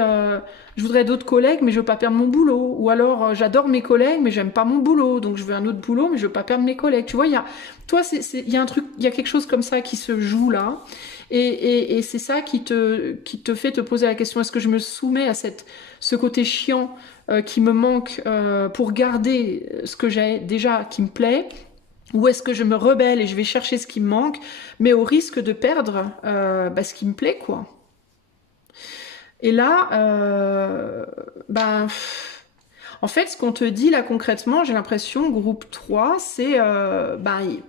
je voudrais d'autres collègues mais je veux pas perdre mon boulot. Ou alors j'adore mes collègues mais j'aime pas mon boulot donc je veux un autre boulot mais je veux pas perdre mes collègues. Tu vois, il y a un truc, il y a quelque chose comme ça qui se joue là et c'est ça qui te fait te poser la question, est-ce que je me soumets à ce côté chiant qui me manque pour garder ce que j'ai déjà qui me plaît? Ou est-ce que je me rebelle et je vais chercher ce qui me manque, mais au risque de perdre ce qui me plaît, quoi. Et là, en fait, ce qu'on te dit là concrètement, j'ai l'impression, groupe 3, c'est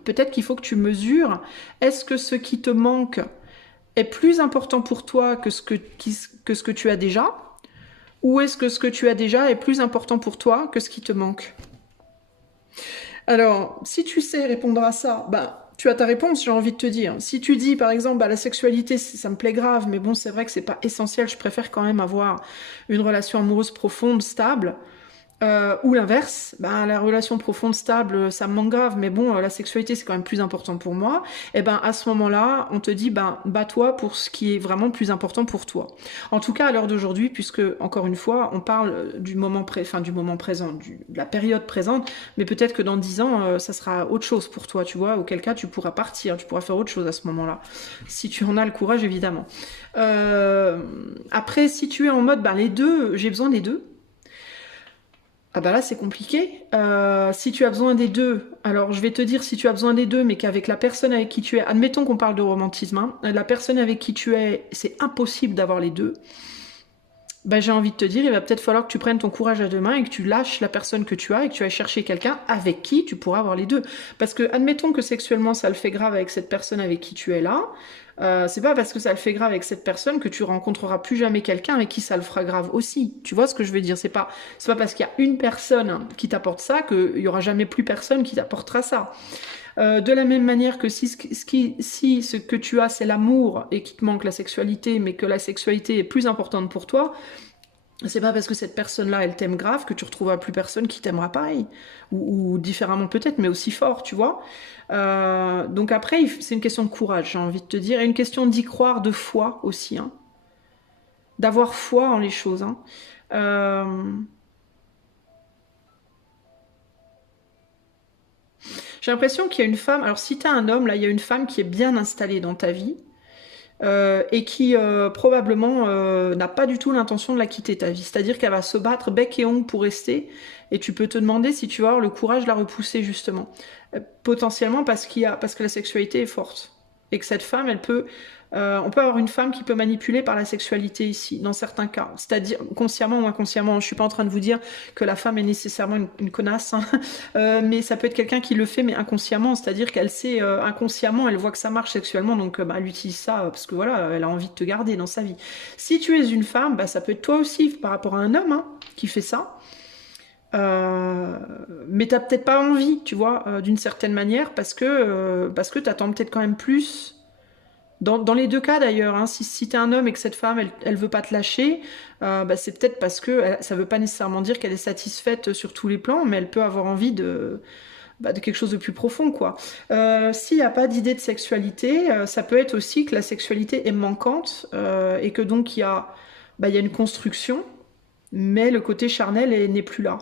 peut-être qu'il faut que tu mesures, est-ce que ce qui te manque est plus important pour toi que ce que tu as déjà, ou est-ce que ce que tu as déjà est plus important pour toi que ce qui te manque? Alors, si tu sais répondre à ça, tu as ta réponse, j'ai envie de te dire. Si tu dis, par exemple, la sexualité, ça me plaît grave, mais bon, c'est vrai que c'est pas essentiel, je préfère quand même avoir une relation amoureuse profonde, stable, ou l'inverse, la relation profonde, stable, ça me manque grave, mais bon, la sexualité, c'est quand même plus important pour moi. Et à ce moment-là, on te dit, bats-toi pour ce qui est vraiment plus important pour toi. En tout cas, à l'heure d'aujourd'hui, puisque, encore une fois, on parle du moment présent, de la période présente, mais peut-être que dans 10 ans, ça sera autre chose pour toi, tu vois, auquel cas, tu pourras partir, tu pourras faire autre chose à ce moment-là. Si tu en as le courage, évidemment. Après, si tu es en mode, les deux, j'ai besoin des deux, ah là c'est compliqué. Si tu as besoin des deux, alors je vais te dire si tu as besoin des deux, mais qu'avec la personne avec qui tu es, admettons qu'on parle de romantisme, hein, la personne avec qui tu es, c'est impossible d'avoir les deux. J'ai envie de te dire, il va peut-être falloir que tu prennes ton courage à deux mains et que tu lâches la personne que tu as et que tu ailles chercher quelqu'un avec qui tu pourras avoir les deux. Parce que admettons que sexuellement ça le fait grave avec cette personne avec qui tu es là. C'est pas parce que ça le fait grave avec cette personne que tu rencontreras plus jamais quelqu'un avec qui ça le fera grave aussi. Tu vois ce que je veux dire? C'est pas parce qu'il y a une personne qui t'apporte ça qu'il y aura jamais plus personne qui t'apportera ça. De la même manière que si ce que tu as c'est l'amour et qu'il te manque la sexualité, mais que la sexualité est plus importante pour toi, c'est pas parce que cette personne-là elle t'aime grave que tu retrouveras plus personne qui t'aimera pareil ou différemment peut-être, mais aussi fort, tu vois. Donc après c'est une question de courage, j'ai envie de te dire, et une question d'y croire, de foi aussi, hein. D'avoir foi en les choses, hein. J'ai l'impression qu'il y a une femme, alors si tu as un homme, là il y a une femme qui est bien installée dans ta vie et qui probablement n'a pas du tout l'intention de la quitter ta vie. C'est-à-dire qu'elle va se battre bec et ongle pour rester et tu peux te demander si tu vas avoir le courage de la repousser justement. Potentiellement parce que la sexualité est forte. et que cette femme, elle peut... on peut avoir une femme qui peut manipuler par la sexualité ici, dans certains cas. C'est-à-dire, consciemment ou inconsciemment, je suis pas en train de vous dire que la femme est nécessairement une connasse, hein. Mais ça peut être quelqu'un qui le fait, mais inconsciemment, c'est-à-dire qu'elle sait, inconsciemment, elle voit que ça marche sexuellement, donc bah, elle utilise ça, parce que voilà, elle a envie de te garder dans sa vie. Si tu es une femme, bah, ça peut être toi aussi, par rapport à un homme, hein, qui fait ça. Mais t'as peut-être pas envie, tu vois, d'une certaine manière, parce que t'attends peut-être quand même plus. Dans les deux cas d'ailleurs, hein, si t'es un homme et que cette femme, elle veut pas te lâcher, bah, c'est peut-être parce que ça veut pas nécessairement dire qu'elle est satisfaite sur tous les plans, mais elle peut avoir envie de quelque chose de plus profond, quoi. S'il n'y a pas d'idée de sexualité, ça peut être aussi que la sexualité est manquante et que donc il y a une construction, mais le côté charnel n'est plus là.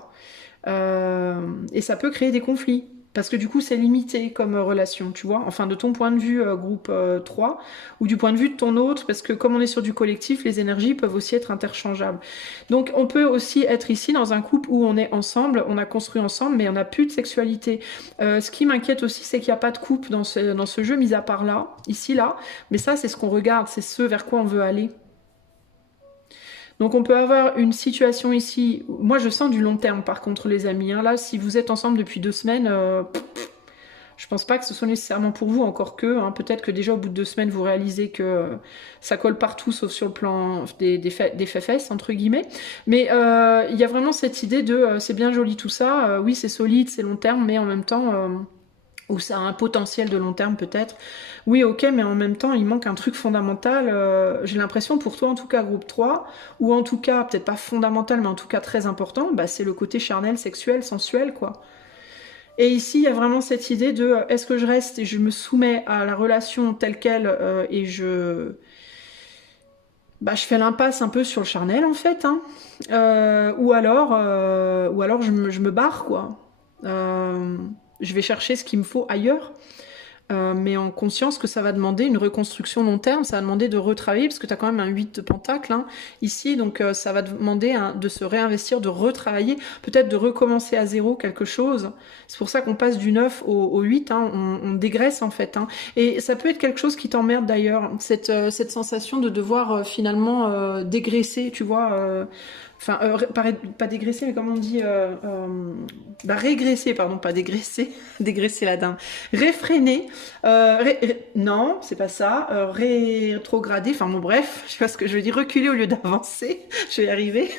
Et ça peut créer des conflits. Parce que du coup, c'est limité comme relation, tu vois. Enfin, de ton point de vue, groupe 3, ou du point de vue de ton autre, parce que comme on est sur du collectif, les énergies peuvent aussi être interchangeables. Donc, on peut aussi être ici dans un couple où on est ensemble, on a construit ensemble, mais on n'a plus de sexualité. Ce qui m'inquiète aussi, c'est qu'il n'y a pas de couple dans ce jeu, mis à part là, ici, là. Mais ça, c'est ce qu'on regarde, c'est ce vers quoi on veut aller. Donc on peut avoir une situation ici, moi je sens du long terme par contre les amis, hein. Là si vous êtes ensemble depuis 2 semaines, je pense pas que ce soit nécessairement pour vous, encore que, hein, peut-être que déjà au bout de 2 semaines vous réalisez que ça colle partout sauf sur le plan des fesses entre guillemets, mais il y a vraiment cette idée de c'est bien joli tout ça, oui c'est solide, c'est long terme, mais en même temps... ou ça a un potentiel de long terme peut-être. Oui, ok, mais en même temps, il manque un truc fondamental. J'ai l'impression pour toi, en tout cas, groupe 3, ou en tout cas, peut-être pas fondamental, mais en tout cas très important, bah, c'est le côté charnel, sexuel, sensuel, quoi. Et ici, il y a vraiment cette idée de est-ce que je reste et je me soumets à la relation telle qu'elle et je fais l'impasse un peu sur le charnel, en fait, hein. Ou alors je me barre, quoi. Je vais chercher ce qu'il me faut ailleurs, mais en conscience que ça va demander une reconstruction long terme, ça va demander de retravailler, parce que tu as quand même un 8 de pentacle hein, ici, donc ça va demander de se réinvestir, de retravailler, peut-être de recommencer à zéro quelque chose. C'est pour ça qu'on passe du 9 au 8, hein, on dégraisse en fait. Hein. Et ça peut être quelque chose qui t'emmerde d'ailleurs, cette sensation de devoir finalement dégraisser, tu vois. Enfin, pas dégraisser, mais comment on dit régresser, pardon, pas dégraisser, dégraisser la dinde. Réfréner, non, c'est pas ça, rétrograder, enfin bon bref, je sais pas ce que je veux dire, reculer au lieu d'avancer, je vais y arriver.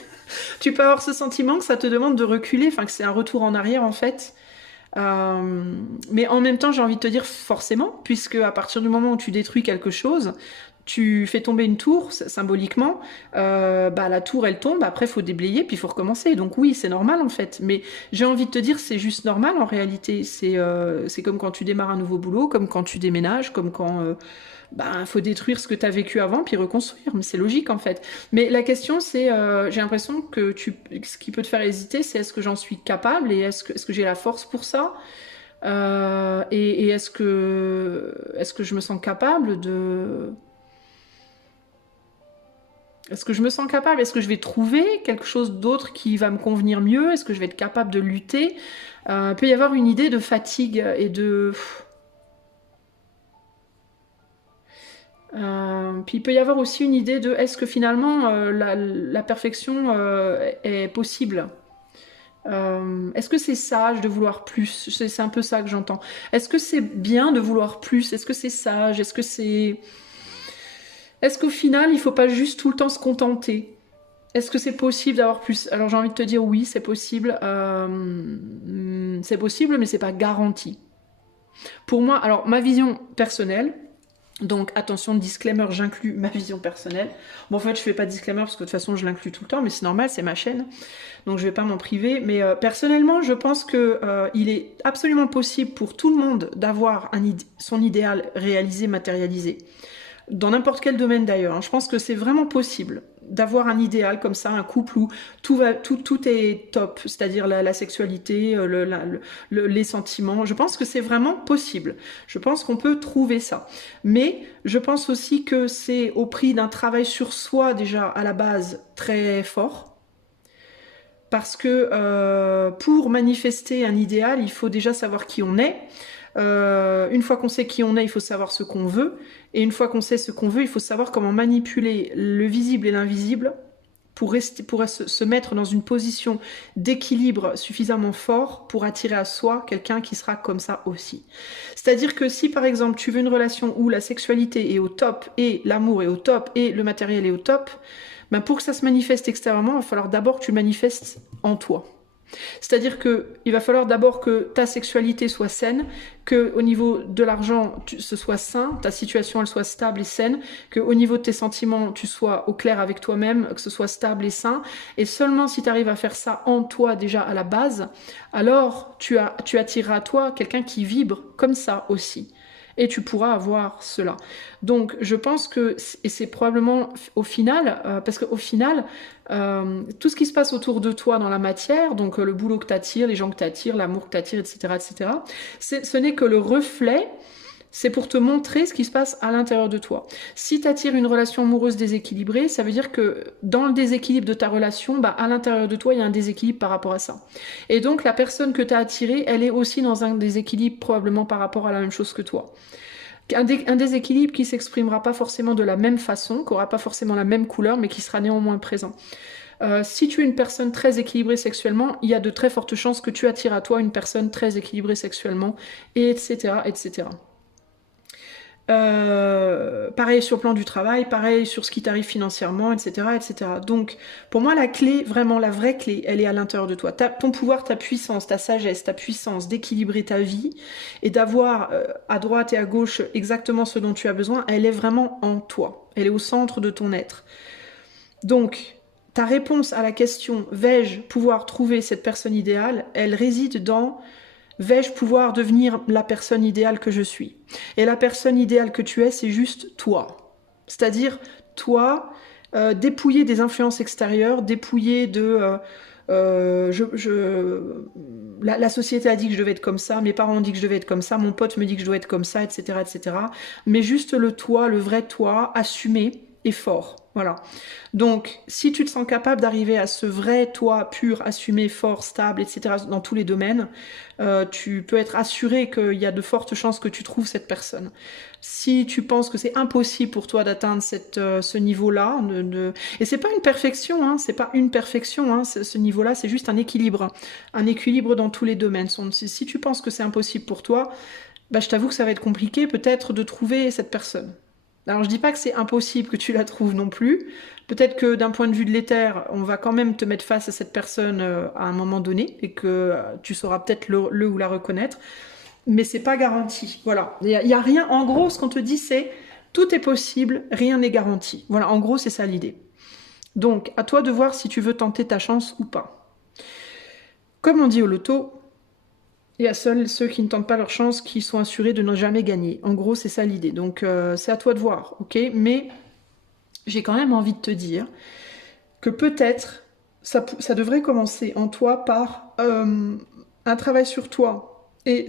Tu peux avoir ce sentiment que ça te demande de reculer, enfin que c'est un retour en arrière en fait. Mais en même temps, j'ai envie de te dire forcément, puisque à partir du moment où tu détruis quelque chose, tu fais tomber une tour, symboliquement, la tour elle tombe, après il faut déblayer, puis il faut recommencer. Donc oui, c'est normal en fait. Mais j'ai envie de te dire, c'est juste normal en réalité. C'est comme quand tu démarres un nouveau boulot, comme quand tu déménages, comme quand faut détruire ce que tu as vécu avant, puis reconstruire. Mais c'est logique en fait. Mais la question c'est, j'ai l'impression que ce qui peut te faire hésiter, c'est est-ce que j'en suis capable et est-ce que j'ai la force pour ça et est-ce que je me sens capable de... Est-ce que je me sens capable? Est-ce que je vais trouver quelque chose d'autre qui va me convenir mieux? Est-ce que je vais être capable de lutter? Il peut y avoir une idée de fatigue et de... puis il peut y avoir aussi une idée de est-ce que finalement la perfection est possible? Est-ce que c'est sage de vouloir plus? C'est un peu ça que j'entends. Est-ce que c'est bien de vouloir plus? Est-ce que c'est sage? Est-ce que c'est... Est-ce qu'au final, il ne faut pas juste tout le temps se contenter? Est-ce que c'est possible d'avoir plus? Alors j'ai envie de te dire oui, c'est possible. C'est possible, mais c'est pas garanti. Pour moi, alors ma vision personnelle, donc attention, disclaimer, j'inclus ma vision personnelle. Bon en fait je fais pas de disclaimer parce que de toute façon je l'inclus tout le temps, mais c'est normal, c'est ma chaîne, donc je vais pas m'en priver. Mais personnellement je pense que il est absolument possible pour tout le monde d'avoir son idéal réalisé, matérialisé. Dans n'importe quel domaine d'ailleurs, hein. Je pense que c'est vraiment possible d'avoir un idéal comme ça, un couple où tout est top, c'est-à-dire la sexualité, les sentiments. Je pense que c'est vraiment possible. Je pense qu'on peut trouver ça. Mais je pense aussi que c'est au prix d'un travail sur soi déjà à la base très fort. Parce que pour manifester un idéal, il faut déjà savoir qui on est. Une fois qu'on sait qui on est, il faut savoir ce qu'on veut. Et une fois qu'on sait ce qu'on veut, il faut savoir comment manipuler le visible et l'invisible pour se mettre dans une position d'équilibre suffisamment fort pour attirer à soi quelqu'un qui sera comme ça aussi. C'est-à-dire que si par exemple tu veux une relation où la sexualité est au top et l'amour est au top et le matériel est au top, ben pour que ça se manifeste extérieurement, il va falloir d'abord que tu le manifestes en toi. C'est-à-dire qu'il va falloir d'abord que ta sexualité soit saine, qu'au niveau de l'argent, ce soit sain, ta situation elle soit stable et saine, qu'au niveau de tes sentiments, tu sois au clair avec toi-même, que ce soit stable et sain. Et seulement si tu arrives à faire ça en toi déjà à la base, alors tu attireras à toi quelqu'un qui vibre comme ça aussi. Et tu pourras avoir cela. Donc je pense que, et c'est probablement au final, parce qu'au final, tout ce qui se passe autour de toi dans la matière, donc le boulot que t'attires, les gens que t'attires, l'amour que t'attires, etc., ce n'est que le reflet, c'est pour te montrer ce qui se passe à l'intérieur de toi. Si t'attires une relation amoureuse déséquilibrée, ça veut dire que dans le déséquilibre de ta relation, bah, à l'intérieur de toi, il y a un déséquilibre par rapport à ça. Et donc la personne que t'as attirée, elle est aussi dans un déséquilibre probablement par rapport à la même chose que toi. Un déséquilibre qui s'exprimera pas forcément de la même façon, qui aura pas forcément la même couleur, mais qui sera néanmoins présent. Si tu es une personne très équilibrée sexuellement, il y a de très fortes chances que tu attires à toi une personne très équilibrée sexuellement, etc., etc. Pareil sur le plan du travail, pareil sur ce qui t'arrive financièrement, etc., etc. Donc, pour moi, la clé, vraiment la vraie clé, elle est à l'intérieur de toi. Ton pouvoir, ta puissance, ta sagesse, ta puissance d'équilibrer ta vie et d'avoir à droite et à gauche exactement ce dont tu as besoin, elle est vraiment en toi. Elle est au centre de ton être. Donc, ta réponse à la question « vais-je pouvoir trouver cette personne idéale ?» elle réside dans « vais-je pouvoir devenir la personne idéale que je suis ?» Et la personne idéale que tu es, c'est juste toi. C'est-à-dire, toi, dépouillé des influences extérieures, dépouillé de... la société a dit que je devais être comme ça, mes parents ont dit que je devais être comme ça, mon pote me dit que je dois être comme ça, etc., etc. Mais juste le toi, le vrai toi, assumé et fort. Voilà. Donc, si tu te sens capable d'arriver à ce vrai toi pur, assumé, fort, stable, etc., dans tous les domaines, tu peux être assuré qu'il y a de fortes chances que tu trouves cette personne. Si tu penses que c'est impossible pour toi d'atteindre ce niveau-là, et c'est pas une perfection, hein, c'est pas une perfection, hein, ce niveau-là, c'est juste un équilibre dans tous les domaines. Si tu penses que c'est impossible pour toi, bah, je t'avoue que ça va être compliqué peut-être de trouver cette personne. Alors je dis pas que c'est impossible que tu la trouves non plus. Peut-être que d'un point de vue de l'éther, on va quand même te mettre face à cette personne à un moment donné et que tu sauras peut-être le ou la reconnaître. Mais c'est pas garanti. Voilà. Il y a rien. En gros, ce qu'on te dit, c'est tout est possible, rien n'est garanti. Voilà. En gros, c'est ça l'idée. Donc, à toi de voir si tu veux tenter ta chance ou pas. Comme on dit au loto, il y a seuls ceux qui ne tentent pas leur chance qui sont assurés de ne jamais gagner. En gros, c'est ça l'idée. Donc, c'est à toi de voir, ok? Mais j'ai quand même envie de te dire que peut-être ça devrait commencer en toi par un travail sur toi. Et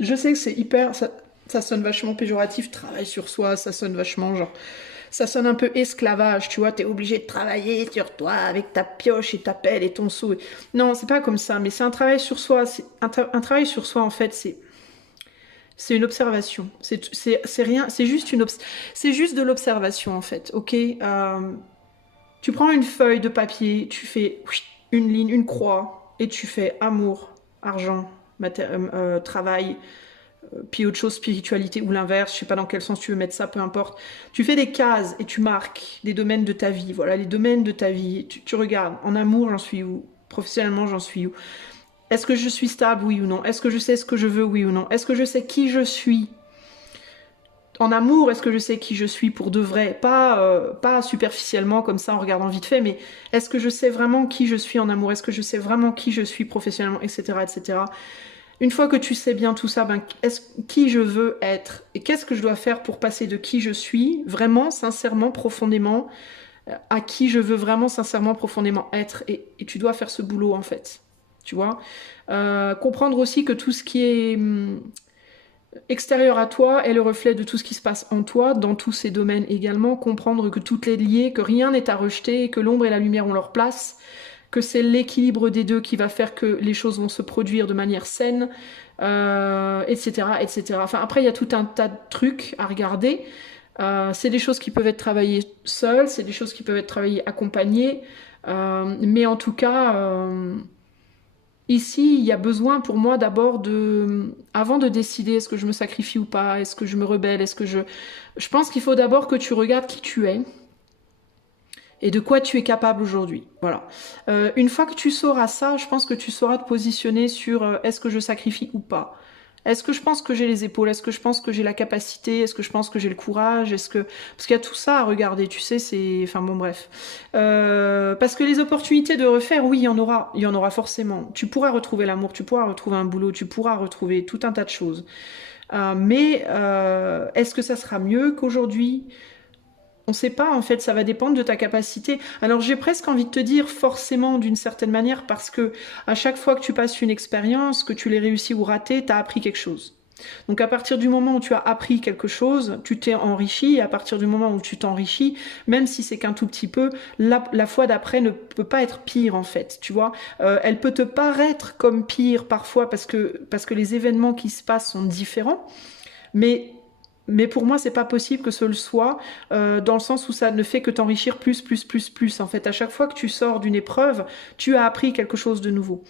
je sais que c'est hyper... Ça sonne vachement péjoratif, travail sur soi, ça sonne vachement genre... Ça sonne un peu esclavage, tu vois, t'es obligé de travailler sur toi avec ta pioche et ta pelle et ton seau. Non, c'est pas comme ça, mais c'est un travail sur soi. Un travail sur soi, en fait, c'est une observation. C'est rien, c'est juste de l'observation, en fait, ok? Tu prends une feuille de papier, tu fais une ligne, une croix, et tu fais amour, argent, travail, puis autre chose, spiritualité ou l'inverse, je sais pas dans quel sens tu veux mettre ça, peu importe. Tu fais des cases et tu marques les domaines de ta vie. Voilà, les domaines de ta vie. Tu regardes, en amour, j'en suis où? Professionnellement, j'en suis où? Est-ce que je suis stable, oui ou non? Est-ce que je sais ce que je veux, oui ou non? Est-ce que je sais qui je suis? En amour, est-ce que je sais qui je suis pour de vrai? Pas superficiellement, comme ça, en regardant vite fait, mais est-ce que je sais vraiment qui je suis en amour? Est-ce que je sais vraiment qui je suis professionnellement, etc., etc. Une fois que tu sais bien tout ça, qui je veux être et qu'est-ce que je dois faire pour passer de qui je suis, vraiment, sincèrement, profondément, à qui je veux vraiment, sincèrement, profondément être. Et tu dois faire ce boulot, en fait. Tu vois, comprendre aussi que tout ce qui est extérieur à toi est le reflet de tout ce qui se passe en toi, dans tous ces domaines également. Comprendre que tout est lié, que rien n'est à rejeter, que l'ombre et la lumière ont leur place. que c'est l'équilibre des deux qui va faire que les choses vont se produire de manière saine, etc., etc. Enfin, après, il y a tout un tas de trucs à regarder. C'est des choses qui peuvent être travaillées seules, c'est des choses qui peuvent être travaillées accompagnées, mais en tout cas, ici, il y a besoin pour moi d'abord avant de décider est-ce que je me sacrifie ou pas, est-ce que je me rebelle, est-ce que je pense qu'il faut d'abord que tu regardes qui tu es et de quoi tu es capable aujourd'hui. Voilà. Une fois que tu sauras ça, je pense que tu sauras te positionner sur est-ce que je sacrifie ou pas. Est-ce que je pense que j'ai les épaules? Est-ce que je pense que j'ai la capacité? Est-ce que je pense que j'ai le courage? Parce qu'il y a tout ça à regarder, tu sais, c'est... Enfin bon, bref. Parce que les opportunités de refaire, oui, il y en aura forcément. Tu pourras retrouver l'amour, tu pourras retrouver un boulot, tu pourras retrouver tout un tas de choses. Mais est-ce que ça sera mieux qu'aujourd'hui? On ne sait pas, en fait, ça va dépendre de ta capacité. Alors j'ai presque envie de te dire forcément d'une certaine manière parce que à chaque fois que tu passes une expérience, que tu l'aies réussi ou raté, tu as appris quelque chose. Donc à partir du moment où tu as appris quelque chose, tu t'es enrichi, et à partir du moment où tu t'enrichis, même si c'est qu'un tout petit peu, la fois d'après ne peut pas être pire en fait, tu vois. Elle peut te paraître comme pire parfois parce que les événements qui se passent sont différents, mais pour moi, c'est pas possible que ce le soit, dans le sens où ça ne fait que t'enrichir plus. En fait, à chaque fois que tu sors d'une épreuve, tu as appris quelque chose de nouveau.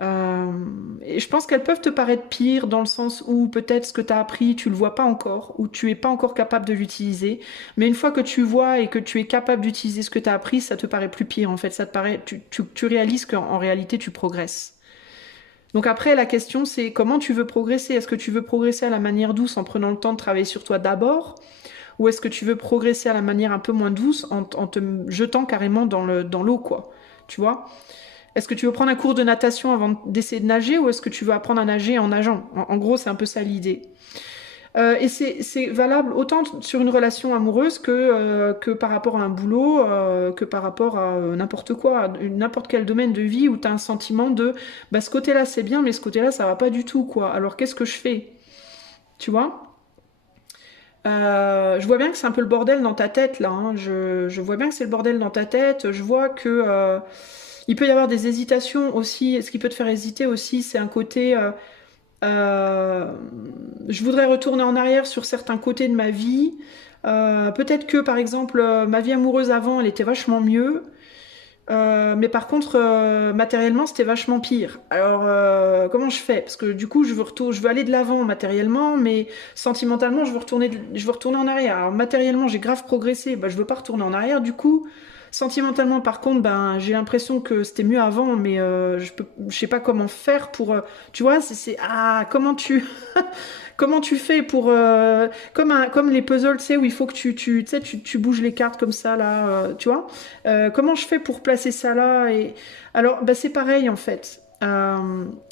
Et je pense qu'elles peuvent te paraître pires dans le sens où peut-être ce que tu as appris, tu le vois pas encore, ou tu es pas encore capable de l'utiliser. Mais une fois que tu vois et que tu es capable d'utiliser ce que tu as appris, ça te paraît plus pire. En fait, ça te paraît, tu réalises qu'en réalité, tu progresses. Donc après, la question, c'est comment tu veux progresser? Est-ce que tu veux progresser à la manière douce en prenant le temps de travailler sur toi d'abord? Ou est-ce que tu veux progresser à la manière un peu moins douce en te jetant carrément dans l'eau, quoi? Tu vois? Est-ce que tu veux prendre un cours de natation avant d'essayer de nager ou est-ce que tu veux apprendre à nager en nageant? En gros, c'est un peu ça l'idée. Et c'est valable autant sur une relation amoureuse que par rapport à un boulot, que par rapport à n'importe quoi, n'importe quel domaine de vie où tu as un sentiment de bah, ce côté-là c'est bien, mais ce côté-là ça va pas du tout, quoi. Alors qu'est-ce que je fais? Tu vois? Je vois bien que c'est un peu le bordel dans ta tête là, hein. Je vois bien que c'est le bordel dans ta tête. Je vois que il peut y avoir des hésitations aussi. Ce qui peut te faire hésiter aussi, c'est un côté je voudrais retourner en arrière sur certains côtés de ma vie. Peut-être que, par exemple, ma vie amoureuse avant, elle était vachement mieux. Mais par contre, matériellement, c'était vachement pire. Alors, comment je fais? Parce que du coup, je veux aller de l'avant matériellement, mais sentimentalement, je veux retourner en arrière. Alors, matériellement, j'ai grave progressé, bah, je veux pas retourner en arrière. Du coup, sentimentalement, par contre, ben, j'ai l'impression que c'était mieux avant, mais je sais pas comment faire pour, tu vois, comment tu, comment tu fais pour, comme les puzzles, tu sais, où il faut que tu sais, tu bouges les cartes comme ça là, tu vois. Comment je fais pour placer ça là et alors, bah, c'est pareil en fait.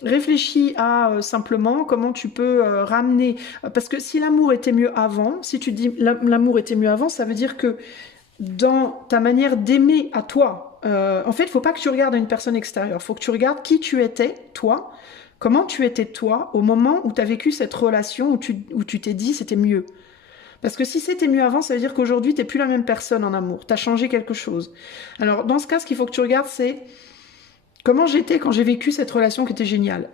Réfléchis à simplement comment tu peux ramener, parce que si l'amour était mieux avant, si tu dis l'amour était mieux avant, ça veut dire que dans ta manière d'aimer à toi, en fait, il faut pas que tu regardes à une personne extérieure, il faut que tu regardes qui tu étais, toi, comment tu étais toi au moment où tu as vécu cette relation, où tu t'es dit c'était mieux. Parce que si c'était mieux avant, ça veut dire qu'aujourd'hui, tu n'es plus la même personne en amour, tu as changé quelque chose. Alors, dans ce cas, ce qu'il faut que tu regardes, c'est comment j'étais quand j'ai vécu cette relation qui était géniale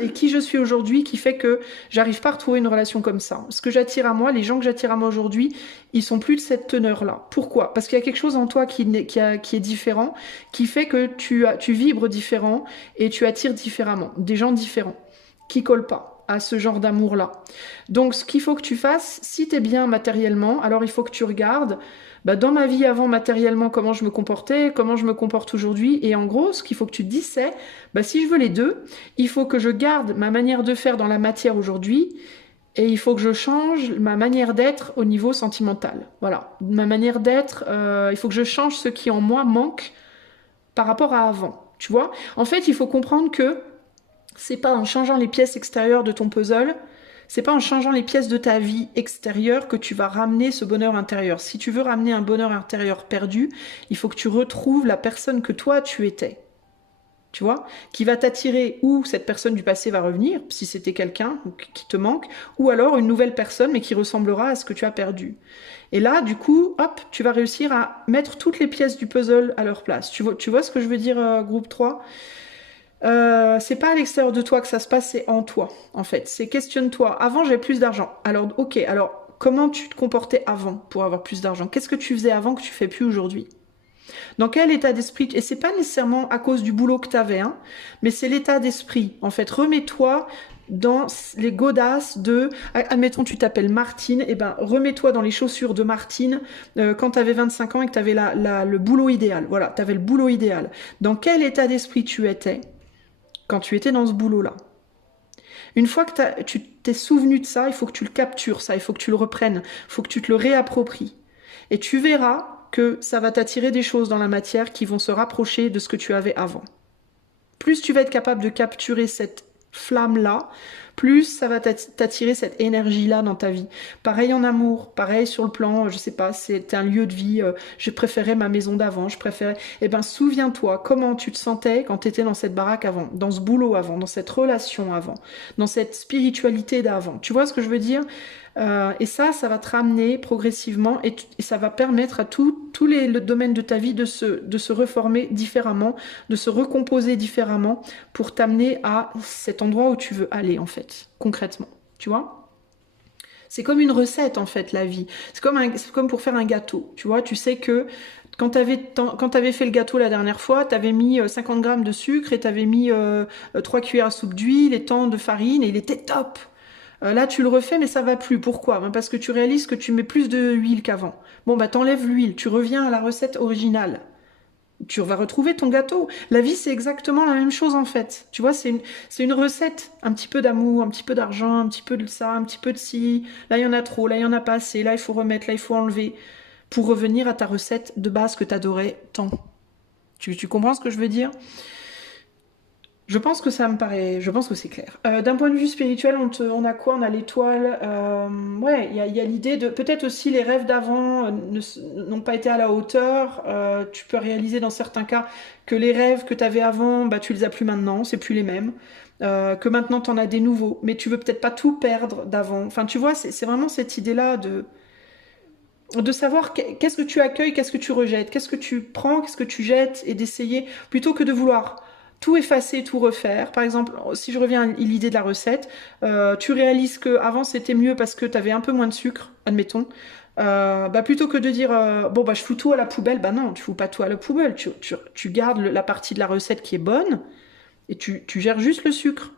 et qui je suis aujourd'hui qui fait que j'arrive pas à retrouver une relation comme ça. Ce que j'attire à moi, les gens que j'attire à moi aujourd'hui, ils sont plus de cette teneur-là. Pourquoi? Parce qu'il y a quelque chose en toi qui est différent, qui fait que tu vibres différent et tu attires différemment, des gens différents, qui collent pas à ce genre d'amour-là. Donc ce qu'il faut que tu fasses, si tu es bien matériellement, alors il faut que tu regardes bah, dans ma vie avant matériellement comment je me comportais, comment je me comporte aujourd'hui. Et en gros, ce qu'il faut que tu te dises, c'est bah, si je veux les deux, il faut que je garde ma manière de faire dans la matière aujourd'hui et il faut que je change ma manière d'être au niveau sentimental. Voilà, ma manière d'être, il faut que je change ce qui en moi manque par rapport à avant. Tu vois? En fait, il faut comprendre que c'est pas en changeant les pièces extérieures de ton puzzle, c'est pas en changeant les pièces de ta vie extérieure que tu vas ramener ce bonheur intérieur. Si tu veux ramener un bonheur intérieur perdu, il faut que tu retrouves la personne que toi tu étais. tu vois, qui va t'attirer, ou cette personne du passé va revenir, si c'était quelqu'un qui te manque, ou alors une nouvelle personne, mais qui ressemblera à ce que tu as perdu. Et là, du coup, hop, tu vas réussir à mettre toutes les pièces du puzzle à leur place. Tu vois ce que je veux dire, groupe 3? C'est pas à l'extérieur de toi que ça se passe, c'est en toi, en fait. C'est questionne-toi. Avant, j'avais plus d'argent. Alors, ok, alors, comment tu te comportais avant pour avoir plus d'argent? Qu'est-ce que tu faisais avant que tu fais plus aujourd'hui? Dans quel état d'esprit? Et c'est pas nécessairement à cause du boulot que tu avais, hein, mais c'est l'état d'esprit. En fait, remets-toi dans les godasses de, admettons tu t'appelles Martine, et ben remets-toi dans les chaussures de Martine quand tu avais 25 ans et que tu avais le boulot idéal. Voilà, tu avais le boulot idéal. Dans quel état d'esprit tu étais quand tu étais dans ce boulot-là? Une fois que tu t'es souvenu de ça, il faut que tu le captures, ça, il faut que tu le reprennes, il faut que tu te le réappropries. Et tu verras que ça va t'attirer des choses dans la matière qui vont se rapprocher de ce que tu avais avant. Plus tu vas être capable de capturer cette flamme-là, plus ça va t'attirer cette énergie-là dans ta vie. Pareil en amour, pareil sur le plan, je sais pas, c'est un lieu de vie, je préférais ma maison d'avant, je préférais... Eh ben, souviens-toi comment tu te sentais quand tu étais dans cette baraque avant, dans ce boulot avant, dans cette relation avant, dans cette spiritualité d'avant. Tu vois ce que je veux dire? Et ça va te ramener progressivement et ça va permettre à tous les domaines de ta vie de se reformer différemment, de se recomposer différemment pour t'amener à cet endroit où tu veux aller en fait, concrètement. Tu vois? C'est comme une recette en fait, la vie. C'est comme pour faire un gâteau. Tu vois, tu sais que quand tu avais fait le gâteau la dernière fois, tu avais mis 50 grammes de sucre et tu avais mis 3 cuillères à soupe d'huile et tant de farine et il était top. Là, tu le refais, mais ça va plus. Pourquoi? Parce que tu réalises que tu mets plus d'huile qu'avant. Bon, bah t'enlèves l'huile, tu reviens à la recette originale. Tu vas retrouver ton gâteau. La vie, c'est exactement la même chose en fait. Tu vois, c'est une recette. Un petit peu d'amour, un petit peu d'argent, un petit peu de ça, un petit peu de ci. Là, il y en a trop, là, il y en a pas assez. Là, il faut remettre, là, il faut enlever. Pour revenir à ta recette de base que tu adorais tant. Tu comprends ce que je veux dire? Je pense que c'est clair. D'un point de vue spirituel, on a quoi? On a l'étoile. Ouais, il y a l'idée de... Peut-être aussi les rêves d'avant n'ont pas été à la hauteur. Tu peux réaliser dans certains cas que les rêves que tu avais avant, bah, tu les as plus maintenant, c'est plus les mêmes. Que maintenant tu en as des nouveaux. Mais tu veux peut-être pas tout perdre d'avant. Enfin, tu vois, c'est vraiment cette idée-là de savoir qu'est-ce que tu accueilles, qu'est-ce que tu rejettes, qu'est-ce que tu prends, qu'est-ce que tu jettes, et d'essayer, plutôt que de vouloir tout effacer, tout refaire. Par exemple, si je reviens à l'idée de la recette, tu réalises qu'avant c'était mieux parce que tu avais un peu moins de sucre, admettons. Bah plutôt que de dire bon bah je fous tout à la poubelle, bah non, tu fous pas tout à la poubelle, tu gardes la partie de la recette qui est bonne et tu gères juste le sucre.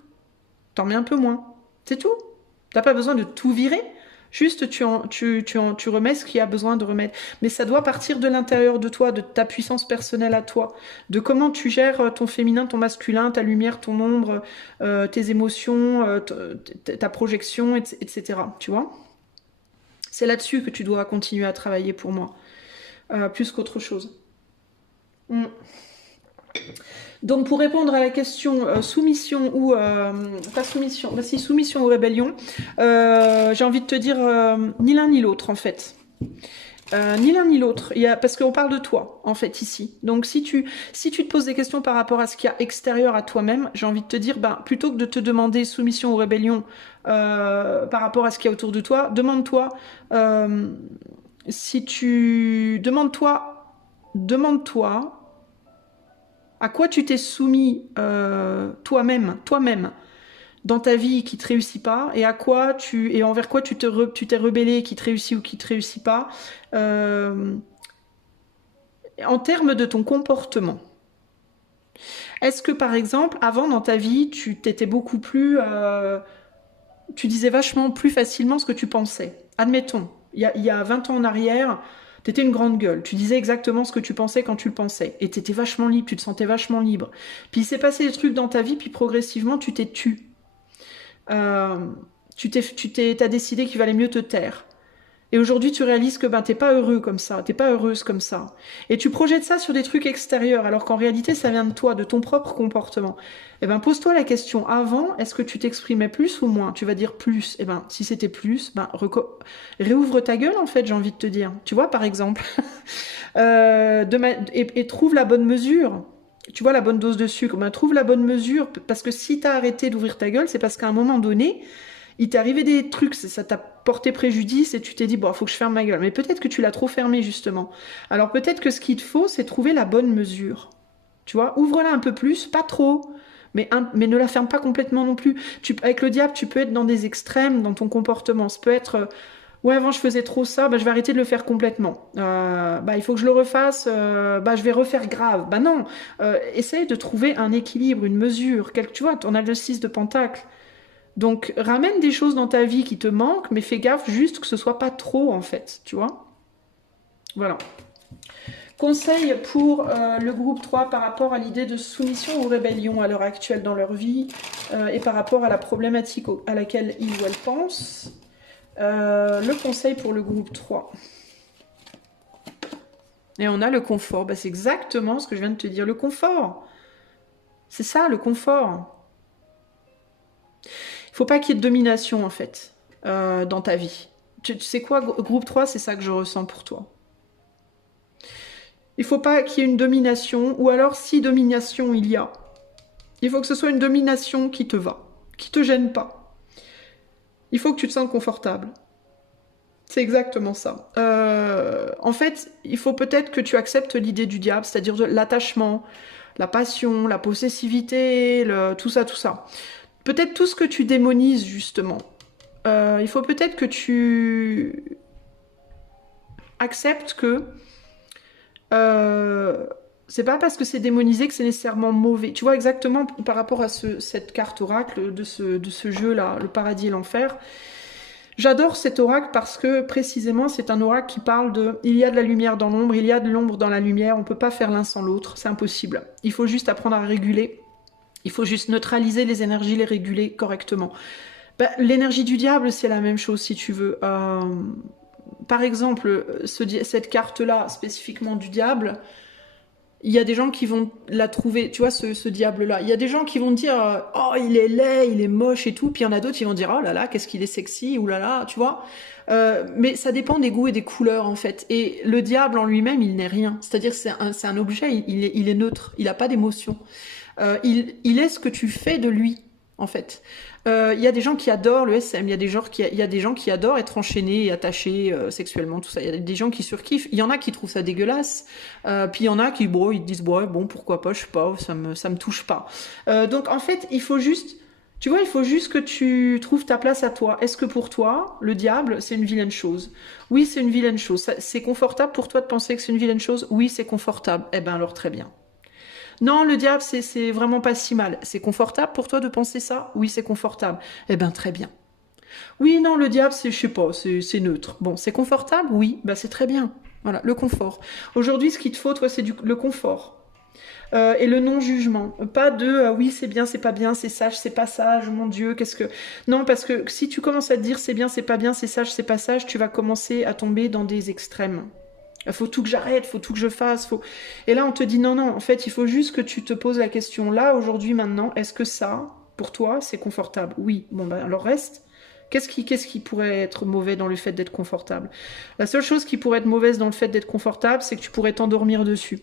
T'en mets un peu moins. C'est tout. T'as pas besoin de tout virer. Juste, tu remets ce qu'il y a besoin de remettre. Mais ça doit partir de l'intérieur de toi, de ta puissance personnelle à toi, de comment tu gères ton féminin, ton masculin, ta lumière, ton ombre, tes émotions, ta projection, etc. Tu vois? C'est là-dessus que tu dois continuer à travailler pour moi, plus qu'autre chose. Mm. Donc pour répondre à la question soumission ou pas soumission, bah si, soumission ou rébellion, j'ai envie de te dire ni l'un ni l'autre en fait. Ni l'un ni l'autre, parce qu'on parle de toi en fait ici. Donc si tu te poses des questions par rapport à ce qu'il y a extérieur à toi-même, j'ai envie de te dire, ben, plutôt que de te demander soumission ou rébellion par rapport à ce qu'il y a autour de toi, demande-toi demande-toi à quoi tu t'es soumis toi-même dans ta vie qui te réussit pas, et envers quoi tu t'es rebellé, qui te réussit ou qui te réussit pas, en termes de ton comportement. Est-ce que par exemple, avant dans ta vie, tu t'étais beaucoup plus... tu disais vachement plus facilement ce que tu pensais? Admettons, il y a 20 ans en arrière... T'étais une grande gueule, tu disais exactement ce que tu pensais quand tu le pensais, et t'étais vachement libre, tu te sentais vachement libre. Puis il s'est passé des trucs dans ta vie, puis progressivement tu t'es tu. T'as décidé qu'il valait mieux te taire. Et aujourd'hui tu réalises que ben t'es pas heureux comme ça, t'es pas heureuse comme ça. Et tu projettes ça sur des trucs extérieurs, alors qu'en réalité ça vient de toi, de ton propre comportement. Eh ben pose-toi la question, avant, est-ce que tu t'exprimais plus ou moins? Tu vas dire plus. Eh ben si c'était plus, ben réouvre ta gueule en fait, j'ai envie de te dire. Tu vois par exemple, et trouve la bonne mesure. tu vois la bonne dose de sucre, ben, trouve la bonne mesure, parce que si tu as arrêté d'ouvrir ta gueule, c'est parce qu'à un moment donné, il t'est arrivé des trucs, ça t'a porté préjudice et tu t'es dit, bon, il faut que je ferme ma gueule. Mais peut-être que tu l'as trop fermée, justement. Alors peut-être que ce qu'il te faut, c'est trouver la bonne mesure. Tu vois, ouvre-la un peu plus, pas trop, mais ne la ferme pas complètement non plus. Avec le diable, tu peux être dans des extrêmes dans ton comportement. Ça peut être, ouais, avant je faisais trop ça, bah, je vais arrêter de le faire complètement. Bah, il faut que je le refasse, bah, je vais refaire grave. Bah non, essaye de trouver un équilibre, une mesure. Tu vois, on a le 6 de Pentacle. Donc, ramène des choses dans ta vie qui te manquent, mais fais gaffe juste que ce soit pas trop, en fait, tu vois. Voilà. Conseil pour le groupe 3 par rapport à l'idée de soumission ou rébellion à l'heure actuelle dans leur vie et par rapport à la problématique à laquelle ils ou elles pensent. Le conseil pour le groupe 3. Et on a le confort. Bah, c'est exactement ce que je viens de te dire. Le confort. C'est ça, le confort. Il faut pas qu'il y ait de domination, en fait, dans ta vie. Tu sais quoi, groupe 3, c'est ça que je ressens pour toi. Il faut pas qu'il y ait une domination, ou alors si domination il y a, il faut que ce soit une domination qui te va, qui te gêne pas. Il faut que tu te sentes confortable. C'est exactement ça. En fait, il faut peut-être que tu acceptes l'idée du diable, c'est-à-dire l'attachement, la passion, la possessivité, tout ça, tout ça. Peut-être tout ce que tu démonises, justement. Il faut peut-être que tu acceptes que c'est pas parce que c'est démonisé que c'est nécessairement mauvais. Tu vois, exactement par rapport à cette carte oracle de ce jeu-là, le paradis et l'enfer. J'adore cet oracle parce que précisément c'est un oracle qui parle de il y a de la lumière dans l'ombre, il y a de l'ombre dans la lumière, on peut pas faire l'un sans l'autre, c'est impossible. Il faut juste apprendre à réguler, il faut juste neutraliser les énergies, les réguler correctement. Ben, l'énergie du diable, c'est la même chose si tu veux. Par exemple, cette carte-là, spécifiquement du diable, il y a des gens qui vont la trouver, tu vois, ce diable-là. Il y a des gens qui vont dire « Oh, il est laid, il est moche et tout », puis il y en a d'autres qui vont dire « Oh là là, qu'est-ce qu'il est sexy, ou là là », tu vois. Mais ça dépend des goûts et des couleurs, en fait. Et le diable en lui-même, il n'est rien. C'est-à-dire c'est un objet, il est neutre, il n'a pas d'émotion. Il est ce que tu fais de lui, en fait. Il y a des gens qui adorent le SM, il y a des gens qui adorent être enchaînés et attachés sexuellement, tout ça. Il y a des gens qui surkiffent. Il y en a qui trouvent ça dégueulasse. Puis il y en a qui, bon, ils disent, bon, pourquoi pas, je sais pas, ça me touche pas. Donc en fait, il faut juste, tu vois, il faut juste que tu trouves ta place à toi. Est-ce que pour toi, le diable, c'est une vilaine chose? Oui, c'est une vilaine chose. C'est confortable pour toi de penser que c'est une vilaine chose? Oui, c'est confortable. Eh ben alors très bien. Non, le diable, c'est vraiment pas si mal. C'est confortable pour toi de penser ça? Oui, c'est confortable. Eh ben, très bien. Oui, non, le diable, je sais pas, c'est neutre. Bon, c'est confortable? Oui, bah c'est très bien. Voilà, le confort. Aujourd'hui, ce qu'il te faut, toi, c'est le confort. Et le non-jugement. Pas de oui, c'est bien, c'est pas bien, c'est sage, c'est pas sage, mon Dieu, qu'est-ce que... Non, parce que si tu commences à te dire c'est bien, c'est pas bien, c'est sage, c'est pas sage, tu vas commencer à tomber dans des extrêmes. Faut tout que j'arrête, faut tout que je fasse, Et là, on te dit non, non, en fait, il faut juste que tu te poses la question là, aujourd'hui, maintenant, est-ce que ça, pour toi, c'est confortable? Oui, bon, ben, alors reste. Qu'est-ce qui pourrait être mauvais dans le fait d'être confortable? La seule chose qui pourrait être mauvaise dans le fait d'être confortable, c'est que tu pourrais t'endormir dessus.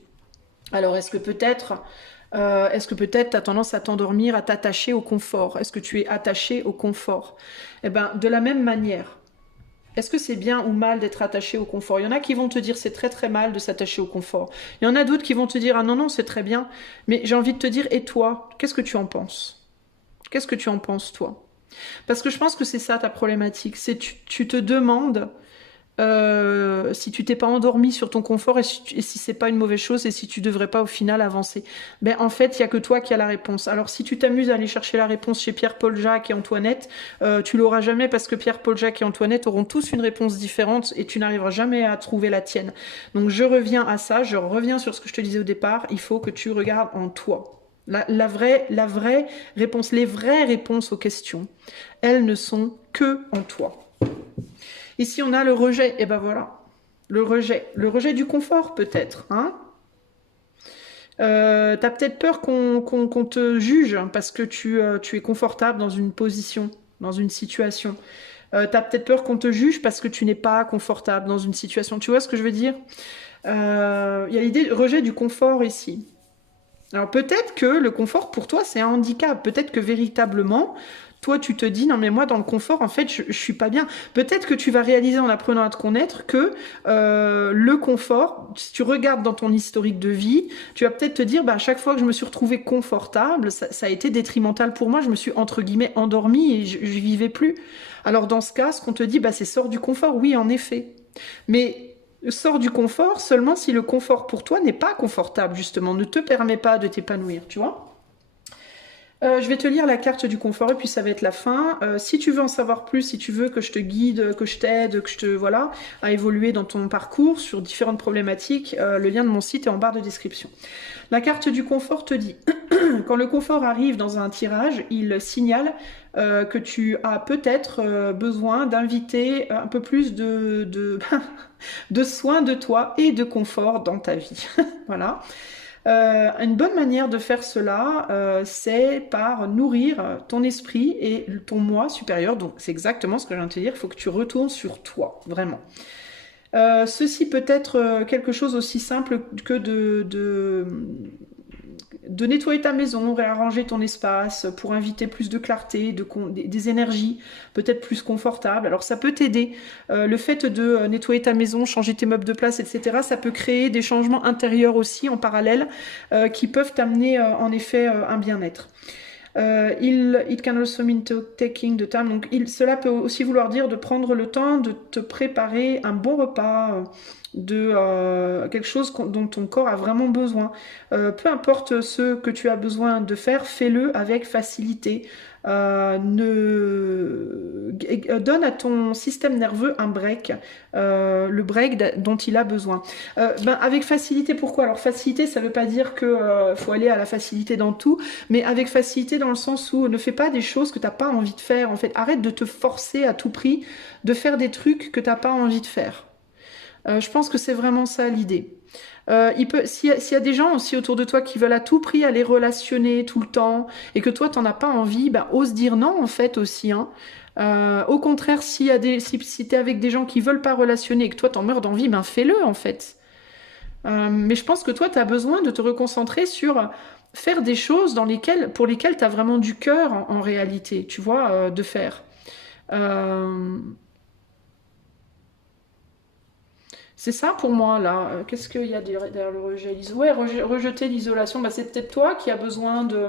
Alors, est-ce que peut-être tu as tendance à t'endormir, à t'attacher au confort? Est-ce que tu es attaché au confort? Eh ben, de la même manière. Est-ce que c'est bien ou mal d'être attaché au confort? Il y en a qui vont te dire c'est très très mal de s'attacher au confort. Il y en a d'autres qui vont te dire ah non non c'est très bien. Mais j'ai envie de te dire et toi, qu'est-ce que tu en penses? Qu'est-ce que tu en penses toi? Parce que je pense que c'est ça ta problématique. C'est tu te demandes si tu t'es pas endormi sur ton confort et si c'est pas une mauvaise chose et si tu devrais pas au final avancer. Ben en fait, il y a que toi qui as la réponse. Alors si tu t'amuses à aller chercher la réponse chez Pierre, Paul, Jacques et Antoinette, tu l'auras jamais parce que Pierre, Paul, Jacques et Antoinette auront tous une réponse différente et tu n'arriveras jamais à trouver la tienne. Donc je reviens à ça, je reviens sur ce que je te disais au départ, il faut que tu regardes en toi. La vraie réponse, les vraies réponses aux questions, elles ne sont que en toi. Ici, on a le rejet. Et ben voilà, le rejet du confort peut-être. Hein, t'as peut-être peur qu'on te juge parce que tu es confortable dans une position, dans une situation. T'as peut-être peur qu'on te juge parce que tu n'es pas confortable dans une situation. Tu vois ce que je veux dire? Il y a l'idée de rejet du confort ici. Alors peut-être que le confort pour toi c'est un handicap, peut-être que véritablement toi tu te dis non mais moi dans le confort en fait je suis pas bien. Peut-être que tu vas réaliser en apprenant à te connaître que le confort, si tu regardes dans ton historique de vie, tu vas peut-être te dire bah à chaque fois que je me suis retrouvée confortable, ça a été détrimental pour moi, je me suis entre guillemets endormie et je vivais plus. Alors dans ce cas, ce qu'on te dit bah c'est sors du confort, oui en effet. Mais sors du confort seulement si le confort pour toi n'est pas confortable, justement, ne te permet pas de t'épanouir, tu vois. Je vais te lire la carte du confort et puis ça va être la fin. Si tu veux en savoir plus, si tu veux que je te guide, que je t'aide, que je te voilà à évoluer dans ton parcours sur différentes problématiques, le lien de mon site est en barre de description. La carte du confort te dit quand le confort arrive dans un tirage, il signale que tu as peut-être besoin d'inviter un peu plus de soins de toi et de confort dans ta vie. Voilà. Une bonne manière de faire cela, c'est par nourrir ton esprit et ton moi supérieur. Donc c'est exactement ce que je viens de te dire, il faut que tu retournes sur toi, vraiment. Ceci peut être quelque chose aussi simple que de nettoyer ta maison, réarranger ton espace pour inviter plus de clarté, des énergies peut-être plus confortables. Alors ça peut t'aider. Le fait de nettoyer ta maison, changer tes meubles de place, etc., ça peut créer des changements intérieurs aussi en parallèle qui peuvent t'amener en effet un bien-être. It can also mean taking the time. Donc, cela peut aussi vouloir dire de prendre le temps de te préparer un bon repas, quelque chose dont ton corps a vraiment besoin. Peu importe ce que tu as besoin de faire, fais-le avec facilité. Donne à ton système nerveux un break, le break dont il a besoin. Avec facilité, pourquoi? Alors facilité, ça veut pas dire que faut aller à la facilité dans tout, mais avec facilité dans le sens où ne fais pas des choses que t'as pas envie de faire. En fait, arrête de te forcer à tout prix de faire des trucs que t'as pas envie de faire. Je pense que c'est vraiment ça l'idée. S'il y a des gens aussi autour de toi qui veulent à tout prix aller relationner tout le temps et que toi t'en as pas envie, ose dire non en fait aussi. Hein. Au contraire, si t'es avec des gens qui veulent pas relationner et que toi t'en meurs d'envie, fais-le en fait. Mais je pense que toi t'as besoin de te reconcentrer sur faire des choses pour lesquelles t'as vraiment du cœur en réalité, tu vois, de faire. C'est ça pour moi, là. Qu'est-ce qu'il y a derrière le rejet? Ouais, rejeter l'isolation, c'est peut-être toi qui as besoin de...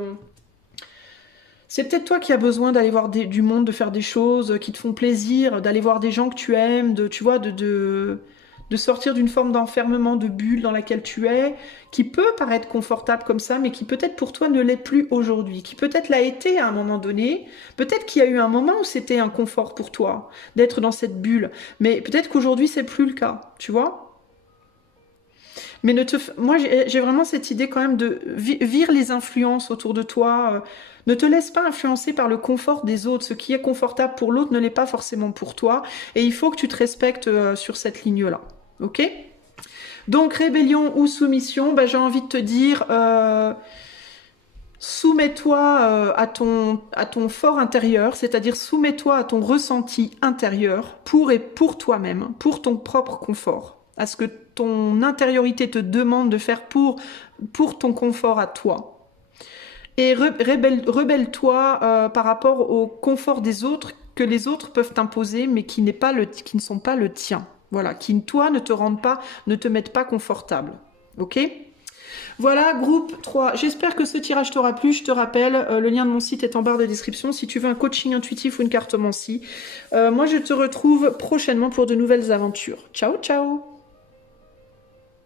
C'est peut-être toi qui as besoin d'aller voir du monde, de faire des choses qui te font plaisir, d'aller voir des gens que tu aimes, tu vois, de sortir d'une forme d'enfermement, de bulle dans laquelle tu es, qui peut paraître confortable comme ça, mais qui peut-être pour toi ne l'est plus aujourd'hui, qui peut-être l'a été à un moment donné, peut-être qu'il y a eu un moment où c'était un confort pour toi d'être dans cette bulle, mais peut-être qu'aujourd'hui c'est plus le cas, tu vois. Mais moi j'ai vraiment cette idée quand même de vire les influences autour de toi, ne te laisse pas influencer par le confort des autres, ce qui est confortable pour l'autre ne l'est pas forcément pour toi, et il faut que tu te respectes sur cette ligne-là. Ok? Donc, rébellion ou soumission, j'ai envie de te dire, soumets-toi à ton fort intérieur, c'est-à-dire soumets-toi à ton ressenti intérieur pour toi-même, pour ton propre confort, à ce que ton intériorité te demande de faire pour ton confort à toi. Et rebelle-toi par rapport au confort des autres que les autres peuvent t'imposer, mais qui ne sont pas le tien. Voilà, qui toi ne te mettent pas confortable. Ok? Voilà, groupe 3. J'espère que ce tirage t'aura plu. Je te rappelle, le lien de mon site est en barre de description. Si tu veux un coaching intuitif ou une cartomancie, moi je te retrouve prochainement pour de nouvelles aventures. Ciao, ciao!